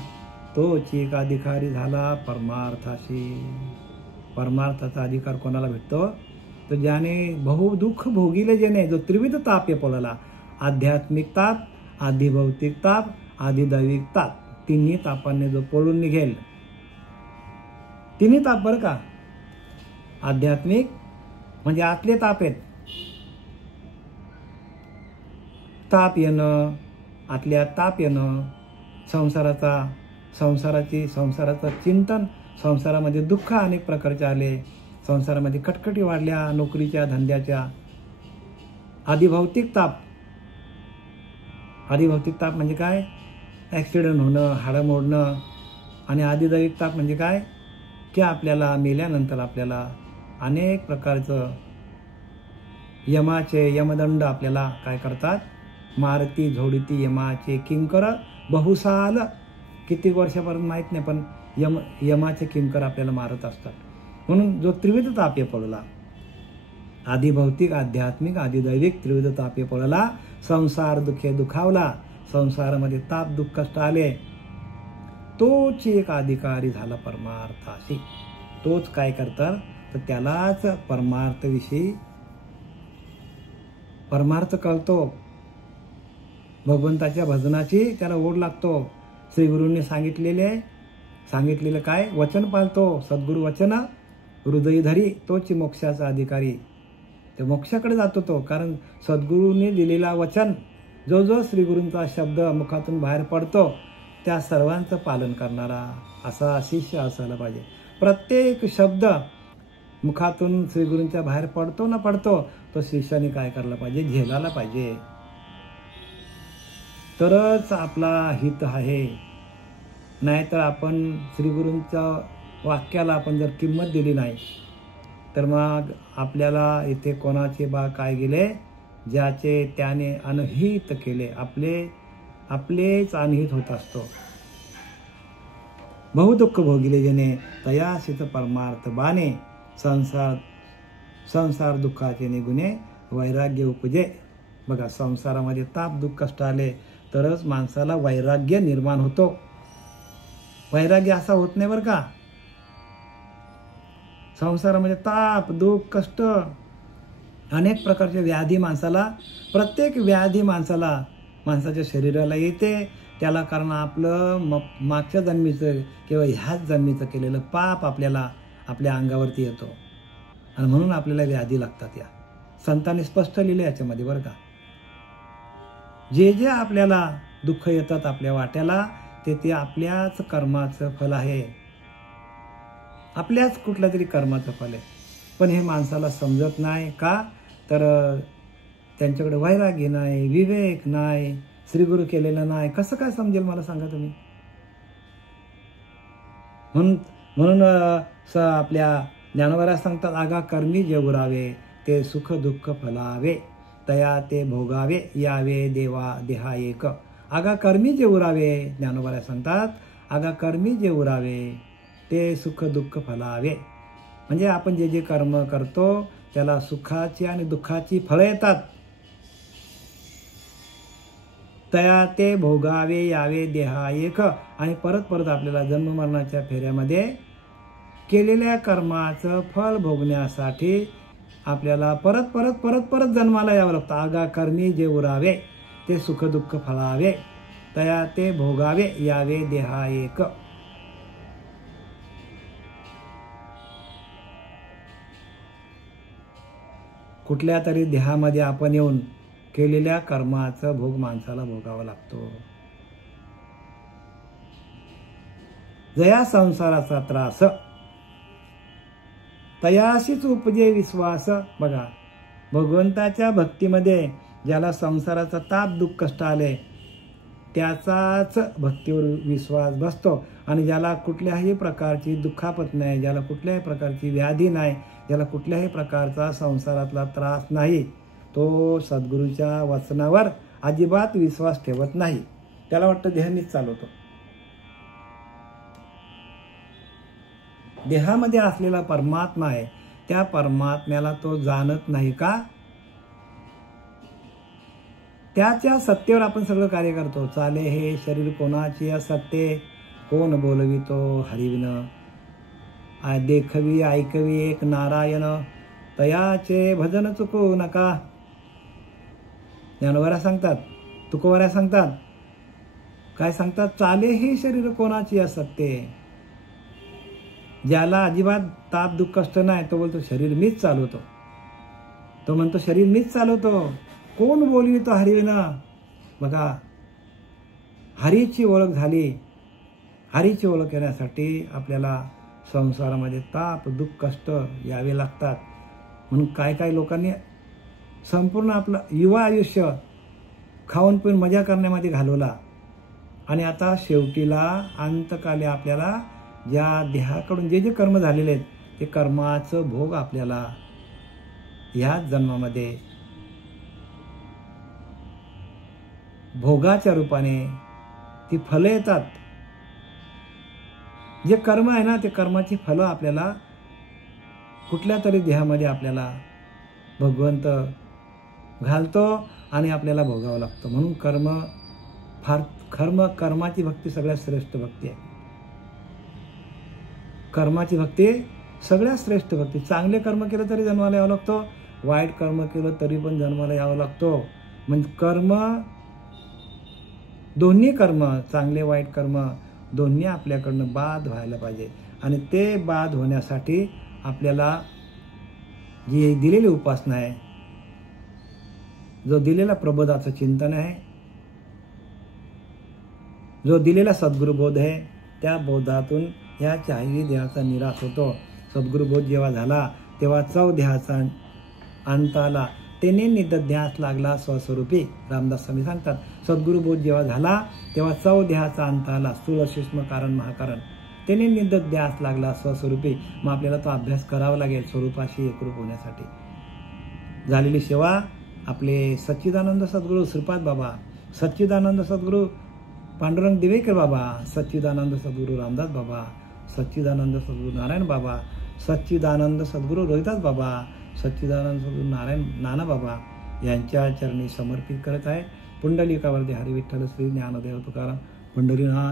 तोची एक अधिकारी झाला परमार्थाशी. परमार्थाचा अधिकार कोणाला भेटतो? तर ज्याने बहुदुःख भोगिले, ज्याने जो त्रिविध ताप पळला, आध्यात्मिक ताप, आधिभौतिक ताप, आधिदैविक ताप, तिन्ही तापांनी जो पळून निघेल. तिन्ही ताप बरं का. आध्यात्मिक म्हणजे आतले ताप आहेत, ताप येणं, आतल्या ताप येणं, संसाराचं चिंतन, संसारामध्ये दुःख अनेक प्रकारचे आले, संसारामध्ये कटकटी वाढल्या, नोकरीच्या धंद्याच्या. आधिभौतिक ताप म्हणजे काय? ॲक्सिडेंट होणं, हाडं मोडणं. आणि आधिदैविक ताप म्हणजे काय? की आपल्याला मेल्यानंतर आपल्याला अनेक प्रकारचं यमदंड आपल्याला काय करतात? मारती झोडती यमाचे किंकर बहुसाल. किती वर्षापर्यंत माहीत नाही, पण यमाचे किंकर आपल्याला मारत असतात. म्हणून जो त्रिविध ताप पळला, आधिभौतिक, आध्यात्मिक, आधिदैविक त्रिविध ताप पळला, संसार दुःखे दुखावला, संसारामध्ये ताप दुःख कष्ट आले, तोच एक अधिकारी झाला परमार्थाशी. तोच काय करतात? तर त्यालाच परमार्थ कळतो. भगवंताच्या भजनाची त्याला ओढ लागतो. श्रीगुरूंनी सांगितलेलं काय? वचन पाळतो. सद्गुरु वचन हृदयी धरी, तोच मोक्षाचा अधिकारी. ते मोक्षाकडे जातो तो. कारण सद्गुरूंनी दिलेला वचन, जो श्रीगुरूंचा शब्द मुखातून बाहेर पडतो, त्या सर्वांचं पालन करणारा असा शिष्य असायला पाहिजे. प्रत्येक शब्द मुखातून श्रीगुरूंच्या बाहेर पडतो ना पडतो, तो शिष्याने काय करायला पाहिजे? झेलायला पाहिजे. तरच आपला हित आहे. नाहीतर आपण श्रीगुरूंच्या वाक्याला आपण जर किंमत दिली नाही, तर मग आपल्याला इथे कोणाचे काय गेले? ज्याचे त्याने अनहित केले, आपलेच अनहित होत असतो. बहुदुःख भोगिले जेणे, तयासित परमार्थ बाणे, संसार दुःखाचे निगुणे, वैराग्य उपजे. बघा, संसारामध्ये ताप दुःख कष्ट आले तरच माणसाला वैराग्य निर्माण होतो. वैराग्य असा होत नाही बरं का. संसारामध्ये ताप दुःख कष्ट, अनेक प्रकारचे व्याधी प्रत्येक व्याधी माणसाच्या शरीराला येते. त्याला कारण आपलं मागच्या जन्मीचं किंवा ह्याच जन्मीचं केलेलं पाप आपल्या अंगावरती येतो, आणि म्हणून आपल्याला व्याधी लागतात. या संतांनी स्पष्ट लिहिलं याच्यामध्ये बरं का. जे आपल्याला दुःख येतात आपल्या वाट्याला, ते आपल्याच कर्माचं फल आहे, आपल्याच कुठल्या तरी कर्माचं फल आहे. पण हे माणसाला समजत नाही. का? तर त्यांच्याकडे वैराग्य नाही, विवेक नाही, श्रीगुरु केलेलं नाही. कसं काय समजेल मला सांगा तुम्ही? म्हणून आपल्या ज्ञानोबा सांगतात, आगा कर्मी जे उरावे, ते सुख दुःख फलावे, तया ते भोगावे, यावे देहा एक. आगा कर्मी जे उरावे, ज्ञानोबा सांगतात, आगा कर्मी जे उरावे, ते सुख दुःख फलावे. म्हणजे आपण जे कर्म करतो त्याला सुखाची आणि दुःखाची फळं येतात. तया ते भोगावे, यावे देहा एक. आणि परत आपल्याला जन्म मरणाच्या फेऱ्यामध्ये केलेल्या कर्माचं फळ भोगण्यासाठी आपल्याला परत जन्माला यावं लागतं. आगा कर्मी जे उरावे, ते सुख दुःख फळावे, तया ते भोगावे, यावे देहा एक. कुठल्या तरी देहामध्ये आपण येऊन केलेल्या कर्माचा भोग माणसाला भोगावा लागतो. जया संसाराचा त्रास, तयाशीच उपजे विश्वास. बघा, भगवंताच्या भक्तीमध्ये ज्याला संसाराचा ताप दुःख कष्ट आले, त्याचाच भक्तीवर विश्वास बसतो. आणि ज्याला कुठल्याही प्रकारची दुखापत नाही, ज्याला कुठल्याही प्रकारची व्याधी नाही, ज्याला कुठल्याही प्रकारचा संसारातला त्रास नाही, तो सद्गुरूच्या वचनावर अजिबात विश्वास ठेवत नाही. त्याला वाटतं देहानीच चालवतो. देहामध्ये असलेला परमात्मा आहे, त्या परमात्म्याला तो जाणत नाही का? त्याच्या सत्तेवर आपण सगळं कार्य करतो. चाले हे शरीर कोणाची असत्ते, कोण बोलवितो हरिविन. देखवी ऐकवी एक नारायण, तयाचे भजन चुकू नका. ज्ञानोबा सांगतात, तुकोबा सांगतात, काय सांगतात, चाले हे शरीर कोणाची असते. ज्याला अजिबात ताप दुःख कष्ट नाही तो बोलतो शरीर मीच चालवतो. तो म्हणतो शरीर मीच चालवतो, कोण बोलवितो हरिविना. बघा, हरीची ओळख झाली. हरीची ओळख येण्यासाठी आपल्याला संसारामध्ये ताप दुःख कष्ट यावे लागतात. म्हणून काय काय लोकांनी संपूर्ण आपलं युवा आयुष्य खाऊन पिऊन मजा करण्यामध्ये घालवला आणि आता शेवटीला अंतकाली आपल्याला ज्या देहाकडून जे जे कर्म झालेले आहेत ते कर्माचं भोग आपल्याला ह्याच जन्मामध्ये भोगाच्या रूपाने ती फलं येतात. जे कर्म आहे ना ते कर्माची फलं आपल्याला कुठल्या तरी देहामध्ये आपल्याला भगवंत घालतो आणि आपल्याला भोगावं लागतं. म्हणून कर्माची भक्ती सगळ्यात श्रेष्ठ भक्ती आहे. कर्माची भक्ती सगळ्यात श्रेष्ठ भक्ती. चांगले कर्म केलं तरी जन्माला यावं लागतो, वाईट कर्म केलं तरी पण जन्माला यावं लागतो. म्हणजे कर्म, दोन्ही कर्म, चांगले वाईट कर्म दोन्ही आपल्याकडनं बाद व्हायला पाहिजे. आणि ते बाद होण्यासाठी आपल्याला जी दिलेली उपासना आहे, जो दिलेला प्रबोधाचं चिंतन आहे, जो दिलेला सद्गुरुबोध आहे, त्या बोधातून या चारही देहाचा निराश होतो. सद्गुरुबोध जेव्हा झाला तेव्हा 4 देहाचा अंत आला. तेने निदध्यास लागला स्वस्वरूपी. रामदास स्वामी सांगतात, सद्गुरुबोध जेव्हा झाला तेव्हा 4 देहाचा अंत आला. स्थूल सूक्ष्म कारण महाकारण. तेने निदध्यास लागला स्वस्वरूपी. मग आपल्याला तो अभ्यास करावा लागेल स्वरूपाशी एकरूप होण्यासाठी. झालेली सेवा आपले सच्चिदानंद सद्गुरू श्रीपाद बाबा, सच्चिदानंद सद्गुरू पांडुरंग दिवेकर बाबा, सच्चिदानंद सद्गुरू रामदास बाबा, सच्चिदानंद सद्गुरू नारायण बाबा, सच्चिदानंद सद्गुरू रोहिदास बाबा, सच्चिदानंद सद्गुरू नारायण नाना बाबा यांच्या चरणी समर्पित करत आहे. पुंडलिकावरती हरिविठ्ठल श्री ज्ञानदेव तुकाराम पंढरीनाथ